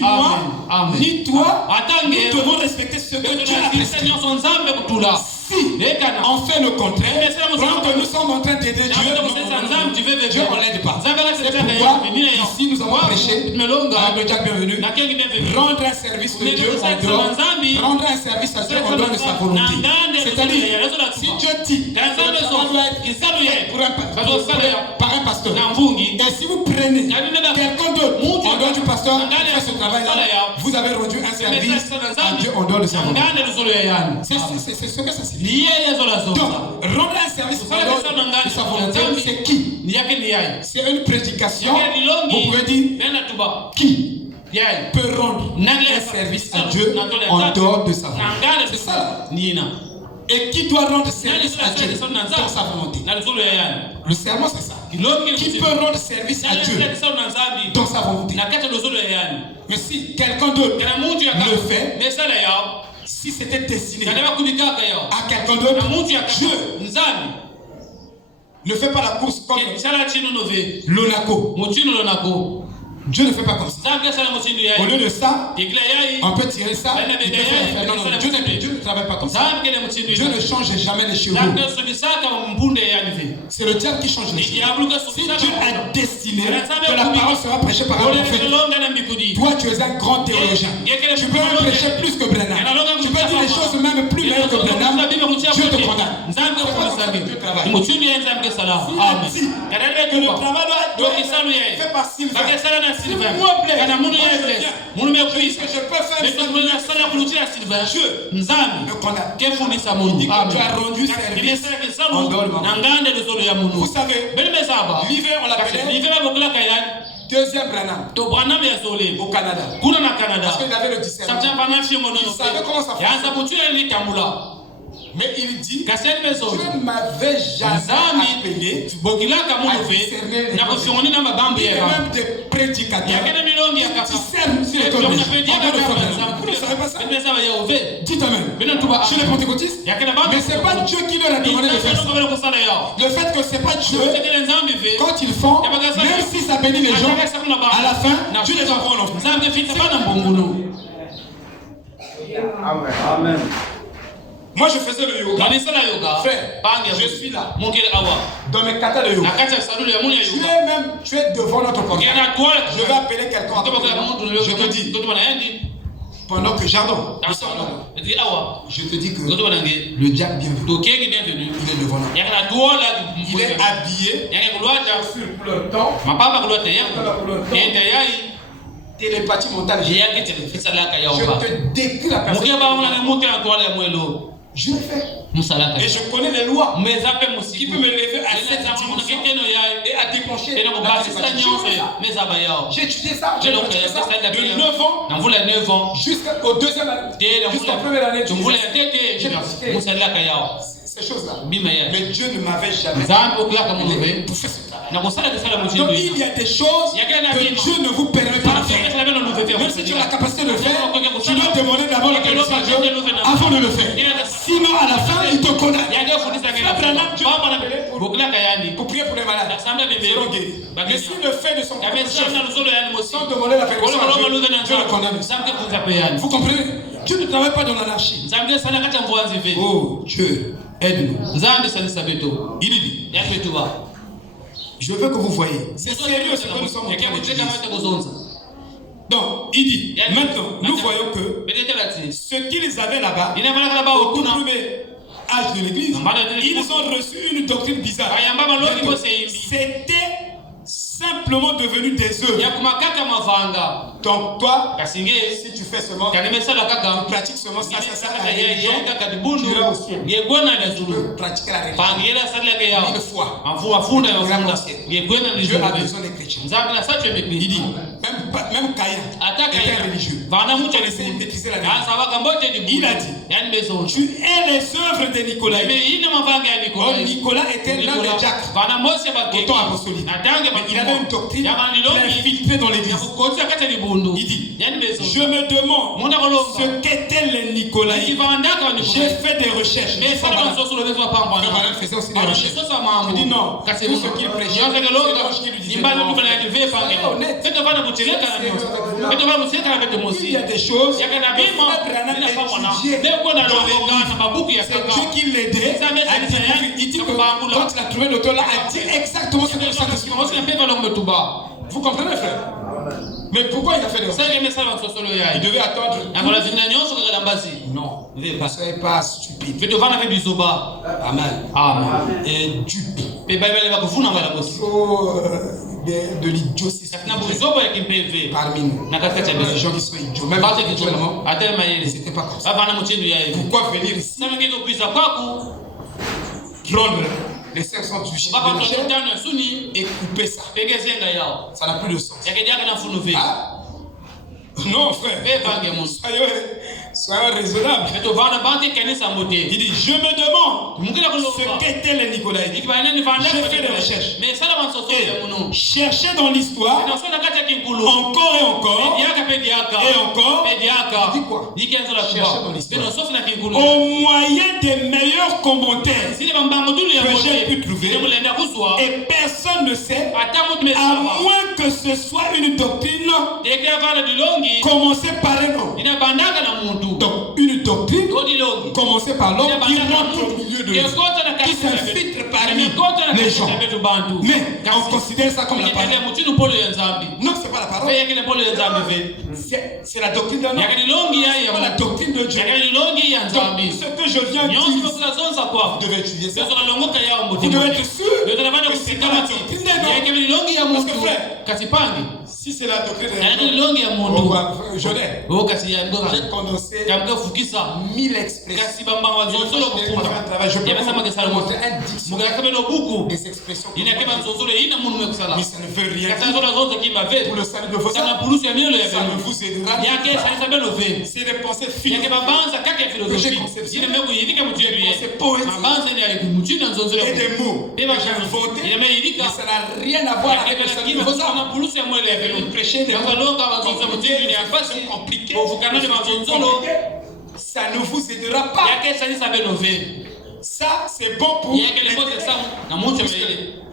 moi, ni toi, nous devons respecter ce que Dieu a prescrit. Si on fait le contraire, pendant que nous sommes en train d'aider Dieu, Dieu on l'aide pas. C'est pourquoi ici nous avons prêché, le Jack bienvenu, rendre un service de Dieu en dehors, rendre un service à Dieu en dehors de sa volonté. C'est-à-dire, si Dieu dit, ça doit être par un pasteur. Et si vous prenez quelqu'un d'autre en dehors du pasteur qui fait ce travail-là, vous avez rendu un service à Dieu en dehors de sa volonté. C'est ce que ça signifie. Donc, rendre un service en dehors de sa volonté, c'est qui? C'est une prédication. Vous pouvez dire qui peut rendre un service à Dieu en dehors de sa volonté. C'est ça. Et qui doit rendre service à Dieu dans sa volonté? Le serment, c'est ça. Qui peut rendre service à Dieu dans sa volonté? Mais si quelqu'un d'autre le fait, si c'était destiné à quelqu'un d'autre, Dieu ne fait pas la course comme l'Onaco. Dieu ne fait pas comme ça. Au lieu de ça, on peut tirer ça. Non, Dieu ne travaille pas comme ça. Dieu ne change jamais les chevaux. C'est le diable qui change les chevaux. Si Dieu a destiné que la parole sera prêchée par un prophète, toi tu es un grand théologien. Tu peux même prêcher plus que Branham. Tu peux dire les choses même plus meilleures que Branham. Dieu te condamne. Dieu travaille. Si que le travail doit être fait par Sylvain. Si moi plaît, puisque je peux faire ça, Dieu me condamne. Il dit que tu as rendu service en dehors de ma volonté. Vous savez, l'hiver on l'appelait deuxième Branham au Canada. Parce qu'il avait le discernement. Il savait comment ça fonctionne. Mais il dit, Dieu ne m'avait jamais appelé à discerner les pensées. Il y a même des prédicateurs qui discernent sur les cœurs des gens. Vous ne savez pas ça? Dites Amen. Chez les pentecôtistes, mais ce n'est pas Dieu qui leur a demandé de faire ça. Le fait que ce n'est pas Dieu, quand ils font, même si ça bénit les gens, à la fin, Dieu les envoie en enfer. Amen. Moi je faisais le yoga. Frère, je suis là. Dans mes katas de yoga. Tu es devant notre portail. Je vais appeler quelqu'un. Je te dis. Pendant que jardin, je te dis que le diable bienvenu, il est devant nous. Il est habillé sur le temps. Télépathie mentale. Je te décris la personne. Je l'ai fait. Et je connais les lois qui peuvent me lever à cette dimension et à déclencher la télépathie. J'ai étudié ça. J'ai étudié ça de 9 ans jusqu'au deuxième année. Jusqu'à la première année. J'ai pratiqué ces choses-là. Mais Dieu ne m'avait jamais pour faire ce travail. Donc il y a des choses que Dieu ne vous permet pas de faire. Même si tu as la capacité de le faire, tu dois demander d'abord la permission à Dieu avant de le faire. Sinon à la fin il te condamne. Pour prier pour les malades, seront guéris. Mais s'il le fait de son propre chef, sans demander la permission à Dieu, Dieu le condamne. Vous comprenez? Dieu ne travaille pas dans l'anarchie. Oh Dieu, aide-nous. Il dit, je veux que vous voyez. C'est sérieux ce que nous sommes en train de dire. Donc, il dit, maintenant, nous voyons que ce qu'ils avaient là-bas, au tout premier âge de l'église, ils ont reçu une doctrine bizarre. C'était simplement devenu des œuvres. Donc toi, si tu fais seulement, tu pratiques seulement ça, la religion, tu iras au ciel. Tu peux pratiquer la religion. Une fois. Dieu a besoin des chrétiens. Il dit, même Caïn était religieux. Il essaie de maîtriser la religion. Il a dit, tu es les œuvres de Nicolas. Or Nicolas était l'un des diacres au temps apostolique. Il avait une doctrine qui est infiltrée dans l'église. Il dit, je me demande ce qu'étaient les Nicolaïtes. J'ai fait des recherches. Mais Madame faisait aussi des recherches. Il dit non, tout ce qu'il prêchait, c'est l'ange qui lui disait non. Il y a des choses que Frère Branham a étudiées dans l'église. C'est Dieu qui l'aidait à dire. Il dit que quand il a trouvé l'auteur là, a dit exactement ce que le Saint-Esprit. Vous comprenez, frère? Mais pourquoi il a fait des recherches? Il devait attendre. Non, ne soyez pas stupide. Amen. Et dupe. Trop de l'idiotie parmi nous. Les gens qui sont idiots. Même actuellement, c'était pas comme ça. Pourquoi venir ici prendre les 500 touchés et couper ça? Ça n'a plus de sens. Ah? Non, frère. Soyons raisonnables. Il dit, je me demande ce qu'étaient les Nicolaïtes. J'ai fait des recherches. Et chercher dans l'histoire, encore et encore, et encore, il dit quoi? Chercher dans l'histoire. Au moyen des meilleurs commentaires que j'ai pu trouver, et personne ne sait, à moins que ce soit une doctrine commencée par un homme. Donc, une doctrine commencée par l'homme qui rentre au milieu de nous, qui s'infiltre parmi les gens. Mais on considère ça comme la parole. Non, ce n'est pas la parole. C'est la doctrine d'un homme. C'est pas la doctrine de Dieu. Donc, ce que je viens de dire, vous devez étudier ça. Vous devez être sûr que c'est pas la doctrine d'un homme. Parce que frère, si c'est la doctrine d'un homme, j'ai condensé 1000 expressions. Je peux vous montrer un dictionnaire des expressions. Mais ça ne veut rien dire pour le salut de vos âmes. Ça ne vous aidera. C'est des pensées philosophiques que j'ai conceptionnées, des pensées poétiques et des mots que j'ai inventés, mais ça n'a rien à voir avec le salut de vos âmes. Vous prêchez des mots compliqués, ça ne vous aidera pas. Ça, c'est bon pour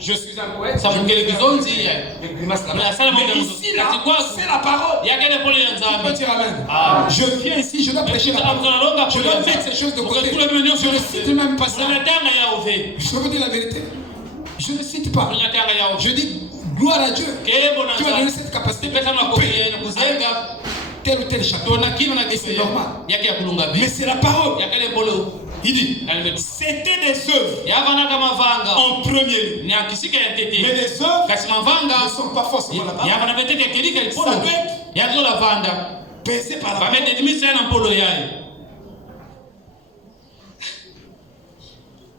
Je suis un poète. Ça vous dit kizonzi. Les grimaces là. Mais la salle Mais ici là, c'est la parole. Il y a quelqu'un pour les Tu peux dire amen. Je viens ici, je dois prêcher la parole. Je dois mettre ces choses de côté. Je ne cite même pas ça. Je veux dire la vérité. Je ne cite pas. Je dis gloire à Dieu. Tu as donné cette capacité. Tel ou tel château. Et c'est normal. Mais c'est la parole. Il dit, c'était des œuvres en premier lieu. Mais les œuvres ne sont pas forcément la parole. Ça doit être baissé par la parole.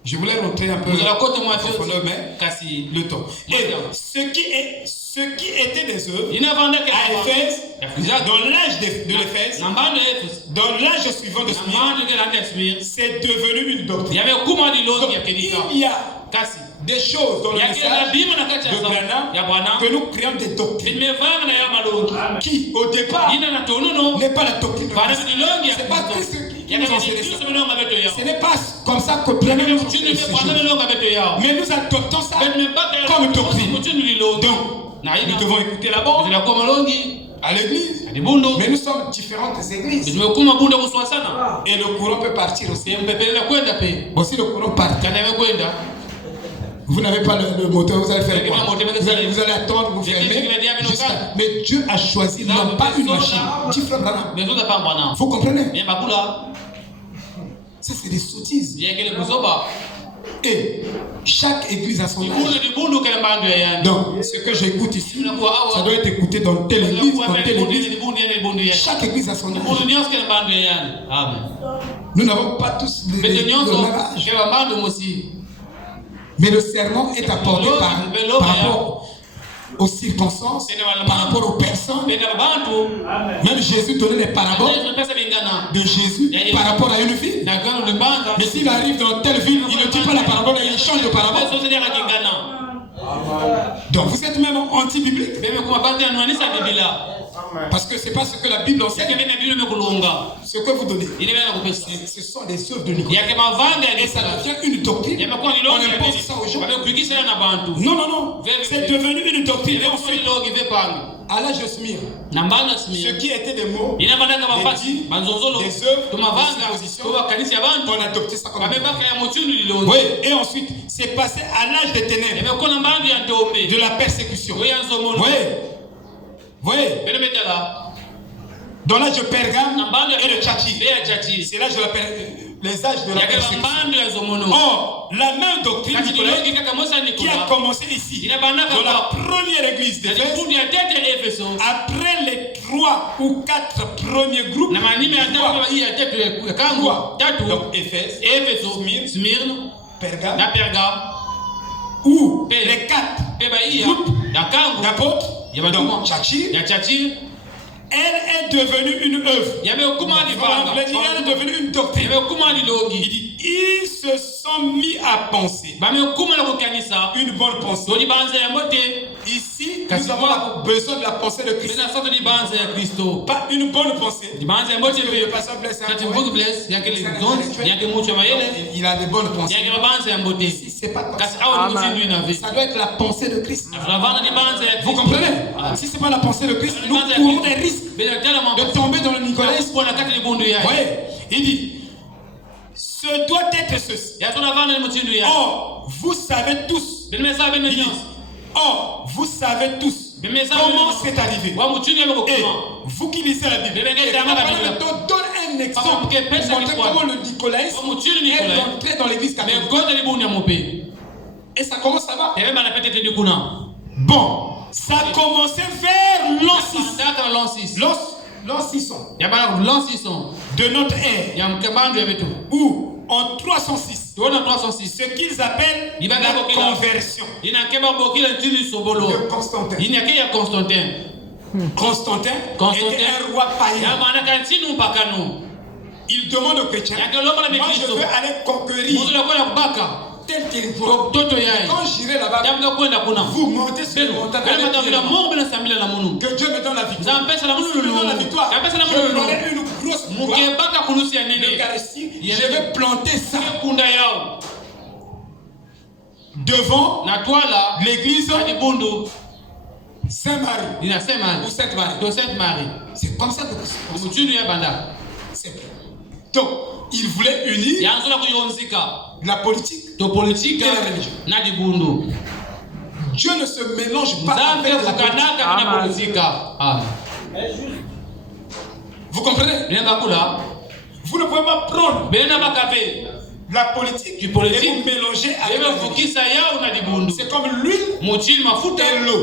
Je voulais rentrer un peu en profondeur, mais le temps. Et ce qui était des œuvres à Éphèse, dans l'âge de l'Éphèse, dans l'âge suivant de Smyrne, c'est devenu une doctrine. Donc, il y a des choses dans le message de Branham que nous créons des doctrines qui, au départ, n'est pas la doctrine de Christ. C'est pas Christ qui nous enseigne ça. Ce n'est pas comme ça que Branham nous enseigne ces choses. Mais nous adoptons ça comme doctrine. Donc, nous devons écouter la bonne à l'église. Mais nous sommes différentes églises. Et le courant peut partir aussi. Bon, si le courant part, vous n'avez pas le moteur, vous allez faire quoi? Vous allez attendre, vous fermer. Mais Dieu a choisi non pas une machine. Vous comprenez? Ça, c'est des sottises. Et chaque église a son âge. Donc, ce que j'écoute ici, ça doit être écouté dans telle église, dans telle église. Chaque église a son âge. Nous n'avons pas tous le même âge. Mais le serment est apporté par rapport aux circonstances, par rapport aux personnes. Même Jésus donnait les paraboles de Jésus par rapport à une ville. Mais s'il arrive dans telle ville, il ne dit pas la parabole et il change de parabole. Donc vous êtes même anti-biblique. Parce que ce n'est pas ce que la Bible enseigne. Ce que vous donnez, ce sont des œuvres de l'Église. Et ça devient une doctrine. On impose ça aux gens. Non, non, non. C'est devenu une doctrine. Et ensuite, à l'âge de Smyrne, ce qui était des mots, des dits, des œuvres, des suppositions, on a adopté ça comme oui, et ensuite, c'est passé à l'âge des ténèbres, de la persécution. Oui. Voyez, dans l'âge de Pergame et de Tchatchi, c'est l'âge de les âges de la persécution. Or, la même doctrine qui a commencé ici, dans la première église d'Éphèse, après les 3 ou 4 premiers groupes, donc Éphèse, Smyrne, Pergame, ou les 4 groupes d'apôtres, donc Tchatchi, elle est devenue une œuvre. Elle est devenue une doctrine. Il dit, ils se sont mis à penser une bonne pensée. Ici, nous avons besoin de la pensée de Christ. Pas une bonne pensée. Le pasteur Blaise, il a des bonnes pensées. Ici, c'est pas comme ça. Ça doit être la pensée de Christ. Vous comprenez? Si ce n'est pas la pensée de Christ, nous courons des risques de tomber dans le nicolaïsme. Oui, il dit, ce doit être ceci. Or, vous savez tous. Or, vous savez tous comment c'est arrivé. Et vous qui lisez la Bible, donne un exemple pour montrer comment le nicolaïsme est rentré dans l'église catholique. Et ça commence à va. Bon, ça a commencé vers l'an 6. L'an 600 de notre ère, ou en 306, ce qu'ils appellent la conversion de Constantin. Constantin était un roi païen. Il demande aux chrétiens, moi je veux aller conquérir tel territoire. Quand j'irai là-bas, vous montez sur le montagne. Que Dieu me donne la victoire. Si me donne la victoire, je prendrai une grosse boîte de Eucharistie. Je vais planter ça. devant l'église Saint-Marie ou Sainte-Marie. C'est comme ça que c'est vrai. Donc, il voulait unir la politique et la religion. Dieu ne se mélange pas avec la politique. Vous comprenez? Vous ne pouvez pas prendre la politique et vous mélanger avec la religion. C'est comme l'huile et l'eau.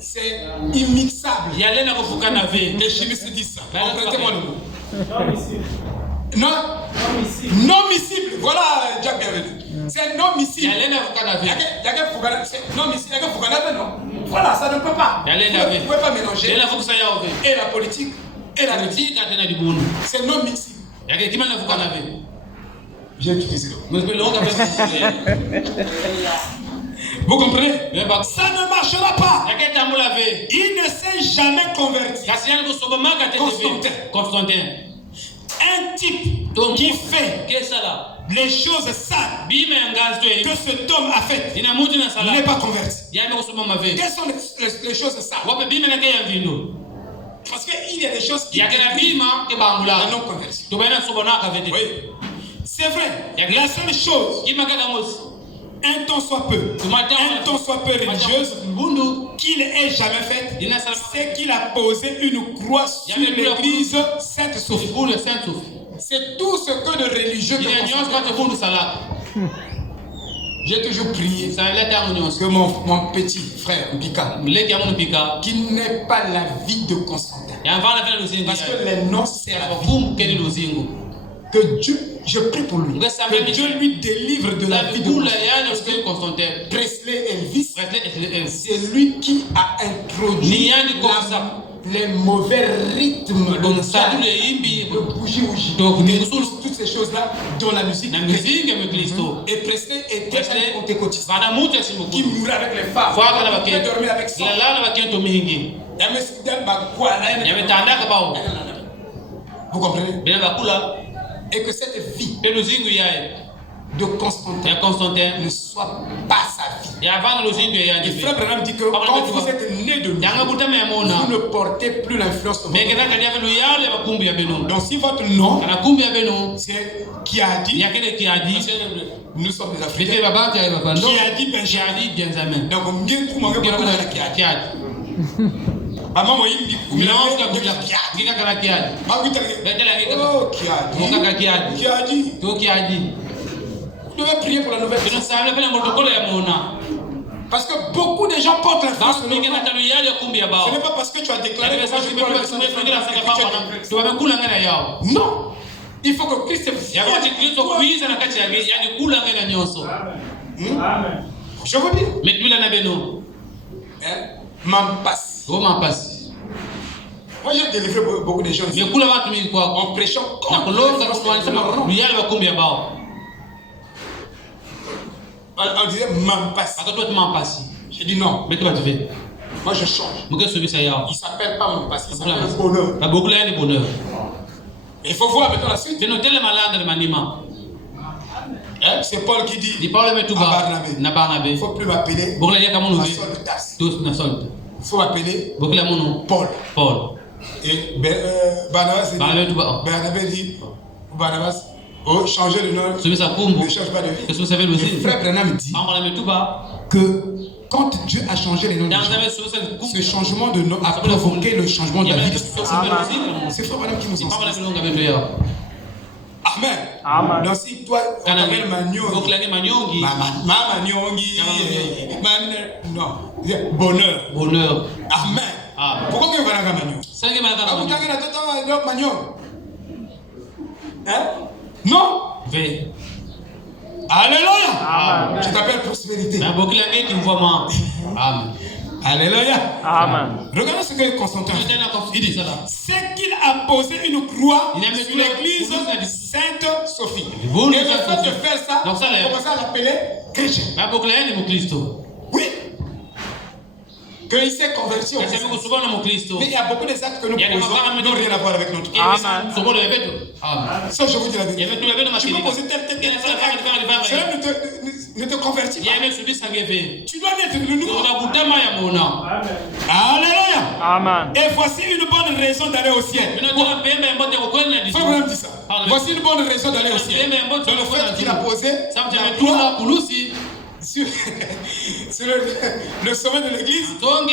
C'est immixable. Les chimistes disent ça. Comprenez-moi le mot. Non miscible. Voilà, Jack bienvenue. C'est non miscible. Voilà, ça ne peut pas. Vous ne pouvez pas mélanger. Et la politique et la religion. C'est non miscible. J'ai utilisé le mot. Vous comprenez? Ça ne marchera pas. Il ne s'est jamais converti. Constantin. Un type qui fait les choses sales que cet homme a fait n'est pas converti. Quelles sont les choses sales? Parce qu'il y a des choses qui sont non converties. Oui. C'est vrai. La seule chose, un temps soit peu religieuse, qu'il ait jamais fait, c'est qu'il a posé une croix sur l'église Sainte-Sophie. C'est tout ce que le religieux peut faire. J'ai toujours prié que mon petit frère Mpika, qui n'ait pas la vie de Constantin. Parce que les noms servent. Que Dieu, je prie pour lui, que Dieu lui délivre de la vie de Constantin. Presley Elvis, c'est lui qui a introduit les mauvais rythmes, le bougie-bougie, toutes ces choses-là dans la musique. Et Presley était un pentecôtiste qui mourait avec les femmes, qui dormait avec ça. Vous comprenez? Et que cette vie de Constantin ne soit pas sa vie. Et Frère Branham dit que quand vous êtes né de lui, vous ne portez plus l'influence de votre nom. Donc si votre nom, c'est qui a dit, nous sommes des Africains, qui a dit Benjamin. Donc on qui a dit. Maman moi il dit vous devez prier pour la nouvelle. Parce que beaucoup de gens portent l'influence. Ce n'est pas parce que tu as déclaré que je peux le non. Il faut que Christ je veux dire. Mampas. Moi j'ai délivré beaucoup de gens en prêchant on disait Mampas. J'ai dit non. Moi je change. Il s'appelle pas Mampas, il s'appelle Bonheur. Il faut voir maintenant la suite. C'est Paul qui dit à Barnabé, il ne faut plus m'appeler il faut m'appeler Paul. Et Barnabé dit changer le nom, ne change pas de vie. Le frère Branham dit que quand Dieu a changé les noms de gens, ce changement de nom a provoqué le changement de la vie de ces personnes. C'est frère Branham qui nous enseigne. Amen. Donc si toi, on t'appelle Manyongi, non, bonheur. Amen. Pourquoi tu veux faire Manyongi? Non. Alléluia. Je t'appelle prospérité. Alléluia. Regardez ce que Constantin il dit. C'est qu'il a posé une croix sur l'église Sainte-Sophie. Et le fait de faire ça, on commence à l'appeler chrétien. Oui. Qu'il s'est converti au Christ. Mais il y a beaucoup des actes que nous posons qui n'ont rien à voir avec notre Christ. Ça, je vous dis la vérité. Tu peux poser tel. ne te convertis pas. Tu dois naître de nouveau. Alléluia. Amen. Et voici une bonne raison d'aller au ciel. Frère dit ça. Voici une bonne raison d'aller au ciel. Dans le fait qu'il a posé la croix sur le sommet de l'église. Donc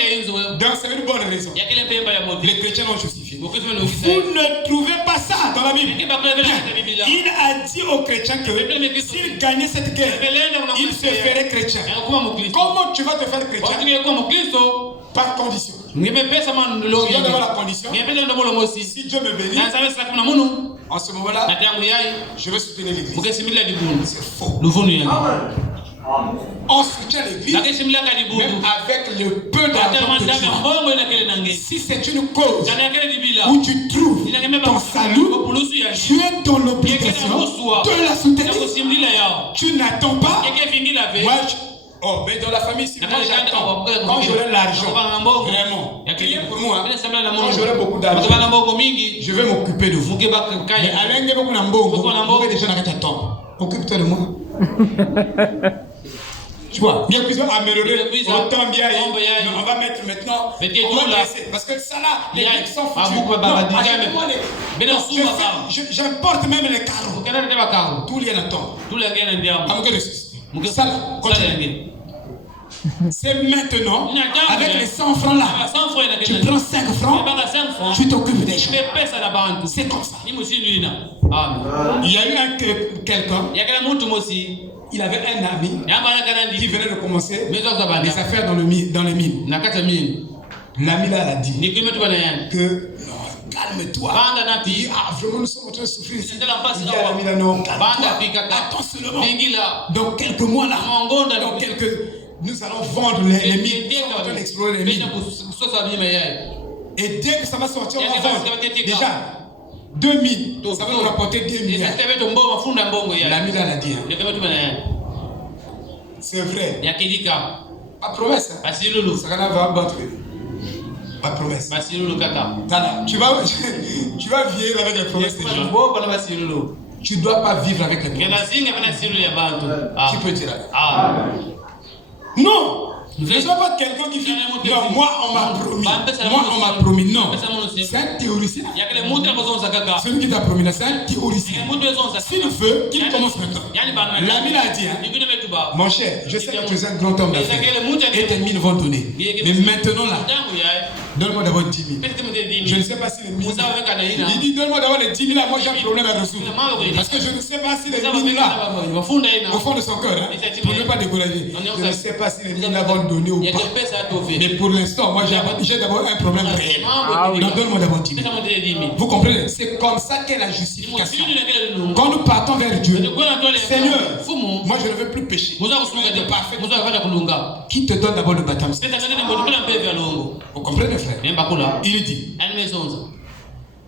c'est une bonne raison. Les chrétiens l'ont justifié. Vous ne trouvez pas ça dans la Bible. Il a dit aux chrétiens que s'il gagnait cette guerre, il se ferait chrétien. Comment tu vas te faire chrétien? Par condition. Tu dois avoir la condition. Si Dieu me bénit, en ce moment-là, je vais soutenir l'église. C'est faux. On soutient l'église même avec le peu d'argent que tu as. Si c'est une cause où tu trouves ton salut, tu es dans l'obligation de la soutenir. Tu n'attends pas. Moi, mais dans la famille, si moi j'attends, quand j'aurai l'argent, vraiment, pour moi, quand j'aurai beaucoup d'argent, je vais m'occuper de vous. Mais Alain, occupe-toi de moi. Tu vois, bien plus améliorer, autant bien, on va mettre maintenant, on va laisser, parce que ça là, les mecs sont foutus. J'importe même les carreaux. Tout les attend. Ça là, continue. C'est maintenant, avec les 100 francs là, tu prends 5 francs, tu t'occupes des gens. C'est comme ça. Il y a eu quelqu'un, il avait un ami qui venait de commencer les affaires dans les mines. L'ami là a dit que calme-toi. Il dit, vraiment nous sommes en train de souffrir ici. Il dit à l'ami là, non, attends seulement. Dans quelques mois là, nous allons vendre les mines. Nous sommes en train d'explorer les mines. Et dès que ça va sortir, on va vendre. Déjà, 2000, ça va nous rapporter 2 milliards. L'ami là l'a dit. C'est vrai. Pas promesse. Ça va battre. Pas promesse. Tu vas vieillir avec les promesses des gens. Tu ne dois pas vivre avec les promesses. Tu peux dire. Non! Je ne suis pas quelqu'un qui dit non, moi on m'a promis. Moi on m'a promis. Non. C'est un théoricien. Celui qui t'a promis là, c'est un théoricien. S'il veut, qu'il commence maintenant. L'ami l'a dit, mon cher, je sais que tu es un grand homme d'affaires et tes mines vont donner. Mais maintenant là, donne-moi d'abord 10 000. Je ne sais pas si les mines. Il dit donne-moi d'abord les 10 000 là, moi j'ai un problème à résoudre. Parce que je ne sais pas si les mines là, au fond de son cœur, pour ne pas décourager, je ne sais pas si les mines là vont donner ou pas. Mais pour l'instant, moi j'ai d'abord un problème réel. Donc donne-moi d'abord 10 000. Vous comprenez? C'est comme ça qu'est la justification. Quand nous partons vers Dieu, Seigneur, moi je ne veux plus pécher. Qui te donne d'abord le baptême? Vous comprenez, frère? Il dit,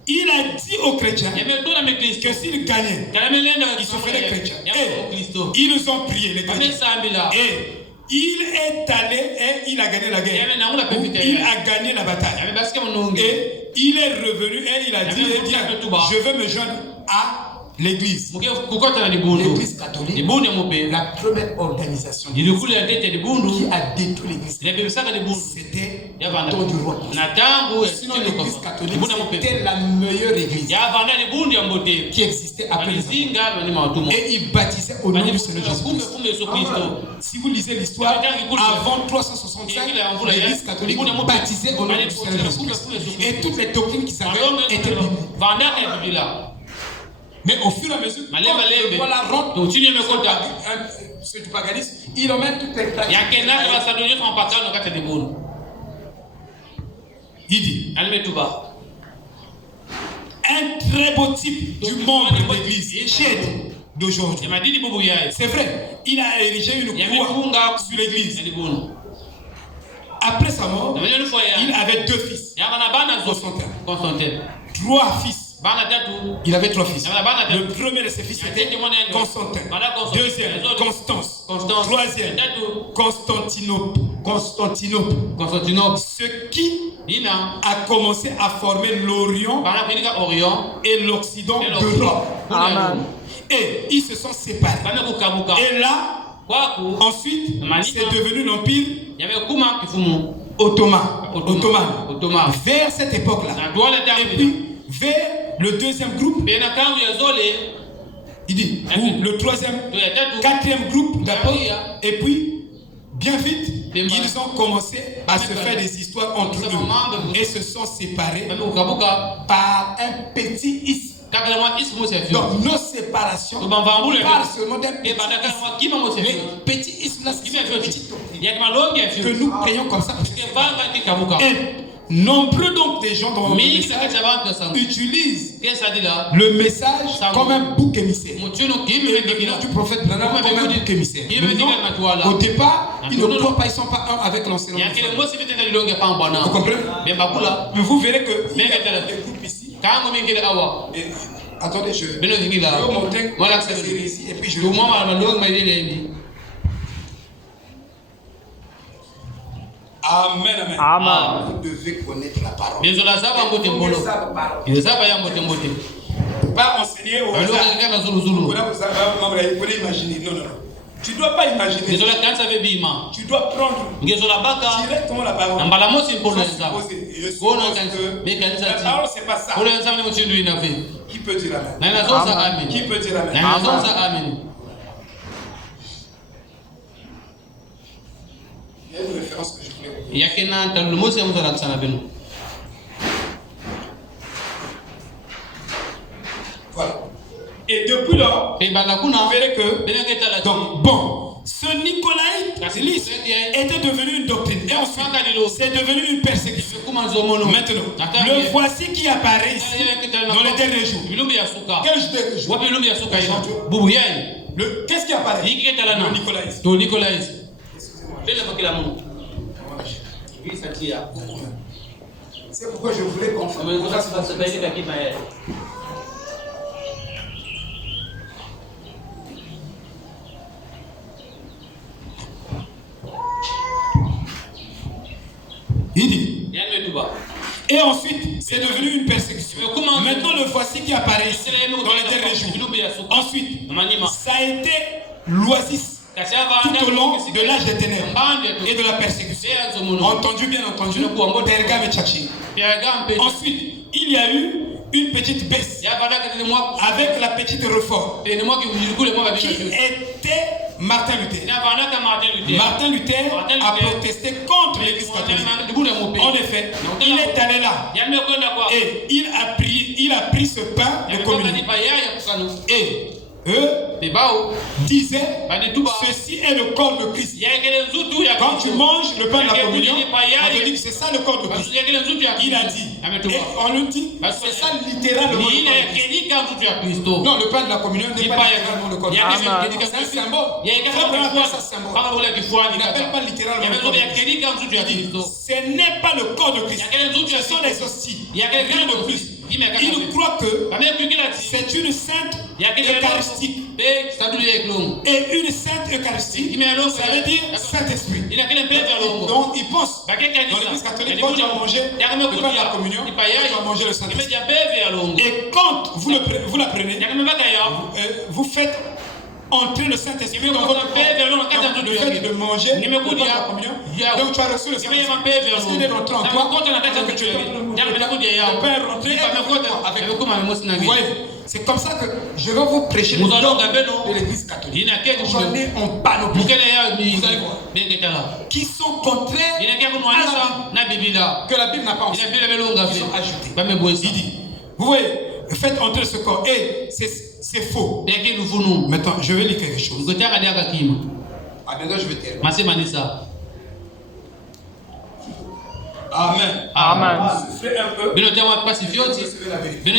il a dit aux chrétiens que s'ils gagnaient, ils se feraient chrétiens. Et ils ont prié, les chrétiens. Et il est allé et il a gagné la guerre. Il a gagné la bataille. Et il est revenu et il a dit, je veux me joindre à l'église. L'église catholique, la première organisation qui a détruit l'église, c'était le temps du roi. Sinon l'église catholique, c'était la meilleure église qui existait après les hommes. Et il baptisait au nom du Seigneur Jésus-Christ. Si vous lisez l'histoire, avant 365, l'église catholique baptisait au nom du Seigneur Jésus-Christ. Et toutes les doctrines qu'ils avaient étaient bibliques. Mais au fur et à mesure, voilà, rentre c'est du paganisme, il en met toutes les pratiques. Il dit, un très beau type du membre de l'église d'aujourd'hui. C'est vrai, il a érigé une croix sur l'église. Après sa mort, il avait 2 fils. Constantin. 3 fils. Il avait 3 fils. Le premier de ses fils était Constantin. Deuxième, Constance. Troisième, Constantinople. Ce qui a commencé à former l'Orient et l'Occident d'Europe. Et ils se sont séparés. Et là, Ensuite, c'est devenu l'empire ottoman. Vers cette époque-là. Et puis, vers le deuxième groupe, il dit, ou le troisième, quatrième groupe d'apôtres, et puis, bien vite, ils ont commencé à se faire des histoires entre eux et se sont séparés par un petit isthme. Donc nos séparations parlent seulement d'un petit isthme. Les petits isthmes là, c'est que nous créons comme ça. Et nombreux donc des gens dans le message utilisent le message comme un bouc émissaire. Le nom du prophète Branham comme un bouc émissaire. Au départ, ils ne croient pas, ils ne sont pas un avec l'enseignement. Vous comprenez? Mais vous verrez que il y a des groupes ici. Et, attendez, je vais vous montrer la série ici et puis je vais Amen, amen. Vous devez connaître la parole. Pas enseigner au hasard. Vous pouvez imaginer. Non. Tu ne dois pas imaginer. Tu dois prendre directement la parole. La parole, c'est pas ça. Qui peut dire amen? Qui peut dire amen? Il y a une référence que je voulais vous. Voilà. Et depuis lors, vous verrez que donc, bon, ce Nicolaïte était devenu une doctrine. Et ensuite, c'est devenu une persécution. Maintenant, le voici qui apparaît ici dans les derniers jours. Quel jour? Qu'est-ce qui apparaît? Le Nicolaïte. C'est pourquoi je voulais comprendre. Il dit. Et ensuite, c'est devenu une persécution. Maintenant, le voici qui apparaît ici dans les derniers jours. Ensuite, ça a été l'oasis tout au long de l'âge des ténèbres et de la persécution. Entendu, bien entendu, Pergame et Tchatchi. Ensuite, il y a eu une petite baisse avec la petite réforme qui était Martin Luther. Martin Luther a protesté contre l'Église catholique. En effet, il est allé là et il a pris ce pain de communion. Et eux disaient, ceci est le corps de Christ. Quand tu manges le pain de la communion, on te dit que c'est ça le corps de Christ. Il a dit, et on le dit, c'est ça littéralement le corps de Christ. Non, le pain de la communion n'est pas littéralement le corps de Christ. C'est un symbole. Il faut prendre ça symbole. Il n'appelle pas littéralement le corps de Christ. Ce n'est pas le corps de Christ. Ce sont des hosties. Rien de plus. Il croit que c'est une sainte eucharistique. Et une sainte eucharistique, ça veut dire Saint-Esprit. Donc il pense, dans l'Église catholique, quand tu as mangé le pain de la communion, tu vas manger le Saint-Esprit. Et quand vous la prenez, vous faites entrer le Saint-Esprit dans votre corps. Le fait de manger le pain de la communion, donc tu as reçu le Saint-Esprit. Parce qu'il est rentré en toi, que tu le pain est rentré avec toi. Vous voyez, c'est comme ça que je vais vous prêcher les dons de l'Église catholique. J'en ai en panoplie. Vous allez voir. Qui sont contraires à la Bible. Que la Bible n'a pas enseigné. Ils sont ajoutés. Il dit, vous voyez, faites entrer ce corps. Et c'est faux. Maintenant, je vais lire quelque chose. Ah, maintenant, je vais terminer. Amen. Amen. Soufflez un peu. Recevez la vérité.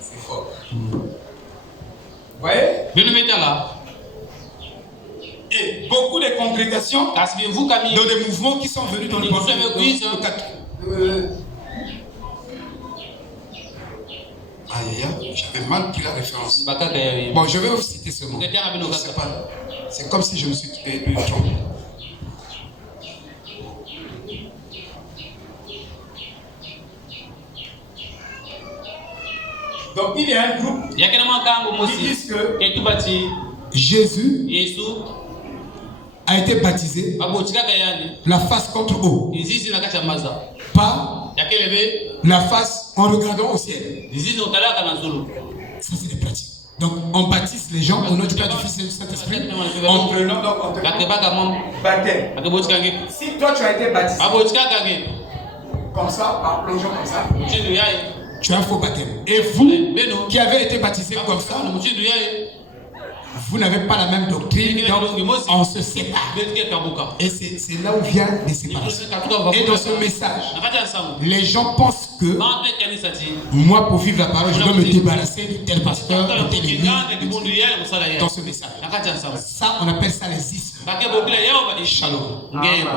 C'est fort. Vous voyez? Et beaucoup de congrégations dans des mouvements qui sont venus dans le monde. Aïe, aïe, J'avais mal pris la référence. Bon, je vais vous citer ce mot. C'est comme si je me suis trompé. Donc il y a un groupe qui disent que Jésus a été baptisé la face contre haut, pas la face en regardant au ciel. Ça c'est des pratiques. Donc on baptise les gens au nom du Père, du Fils et du Saint-Esprit en prenant donc en baptême. Si toi tu as été baptisé comme ça, en plongeant comme ça, tu as un faux baptême. Et vous qui avez été baptisé comme ça, vous n'avez pas la même doctrine, donc on se sépare. Et c'est là où vient les séparations. Et dans ce message, les gens pensent que moi, pour vivre la parole, je dois me débarrasser de tel pasteur, de telle église. Dans ce message, ça, on appelle ça les ismes. Shalom.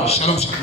Shalom, shalom.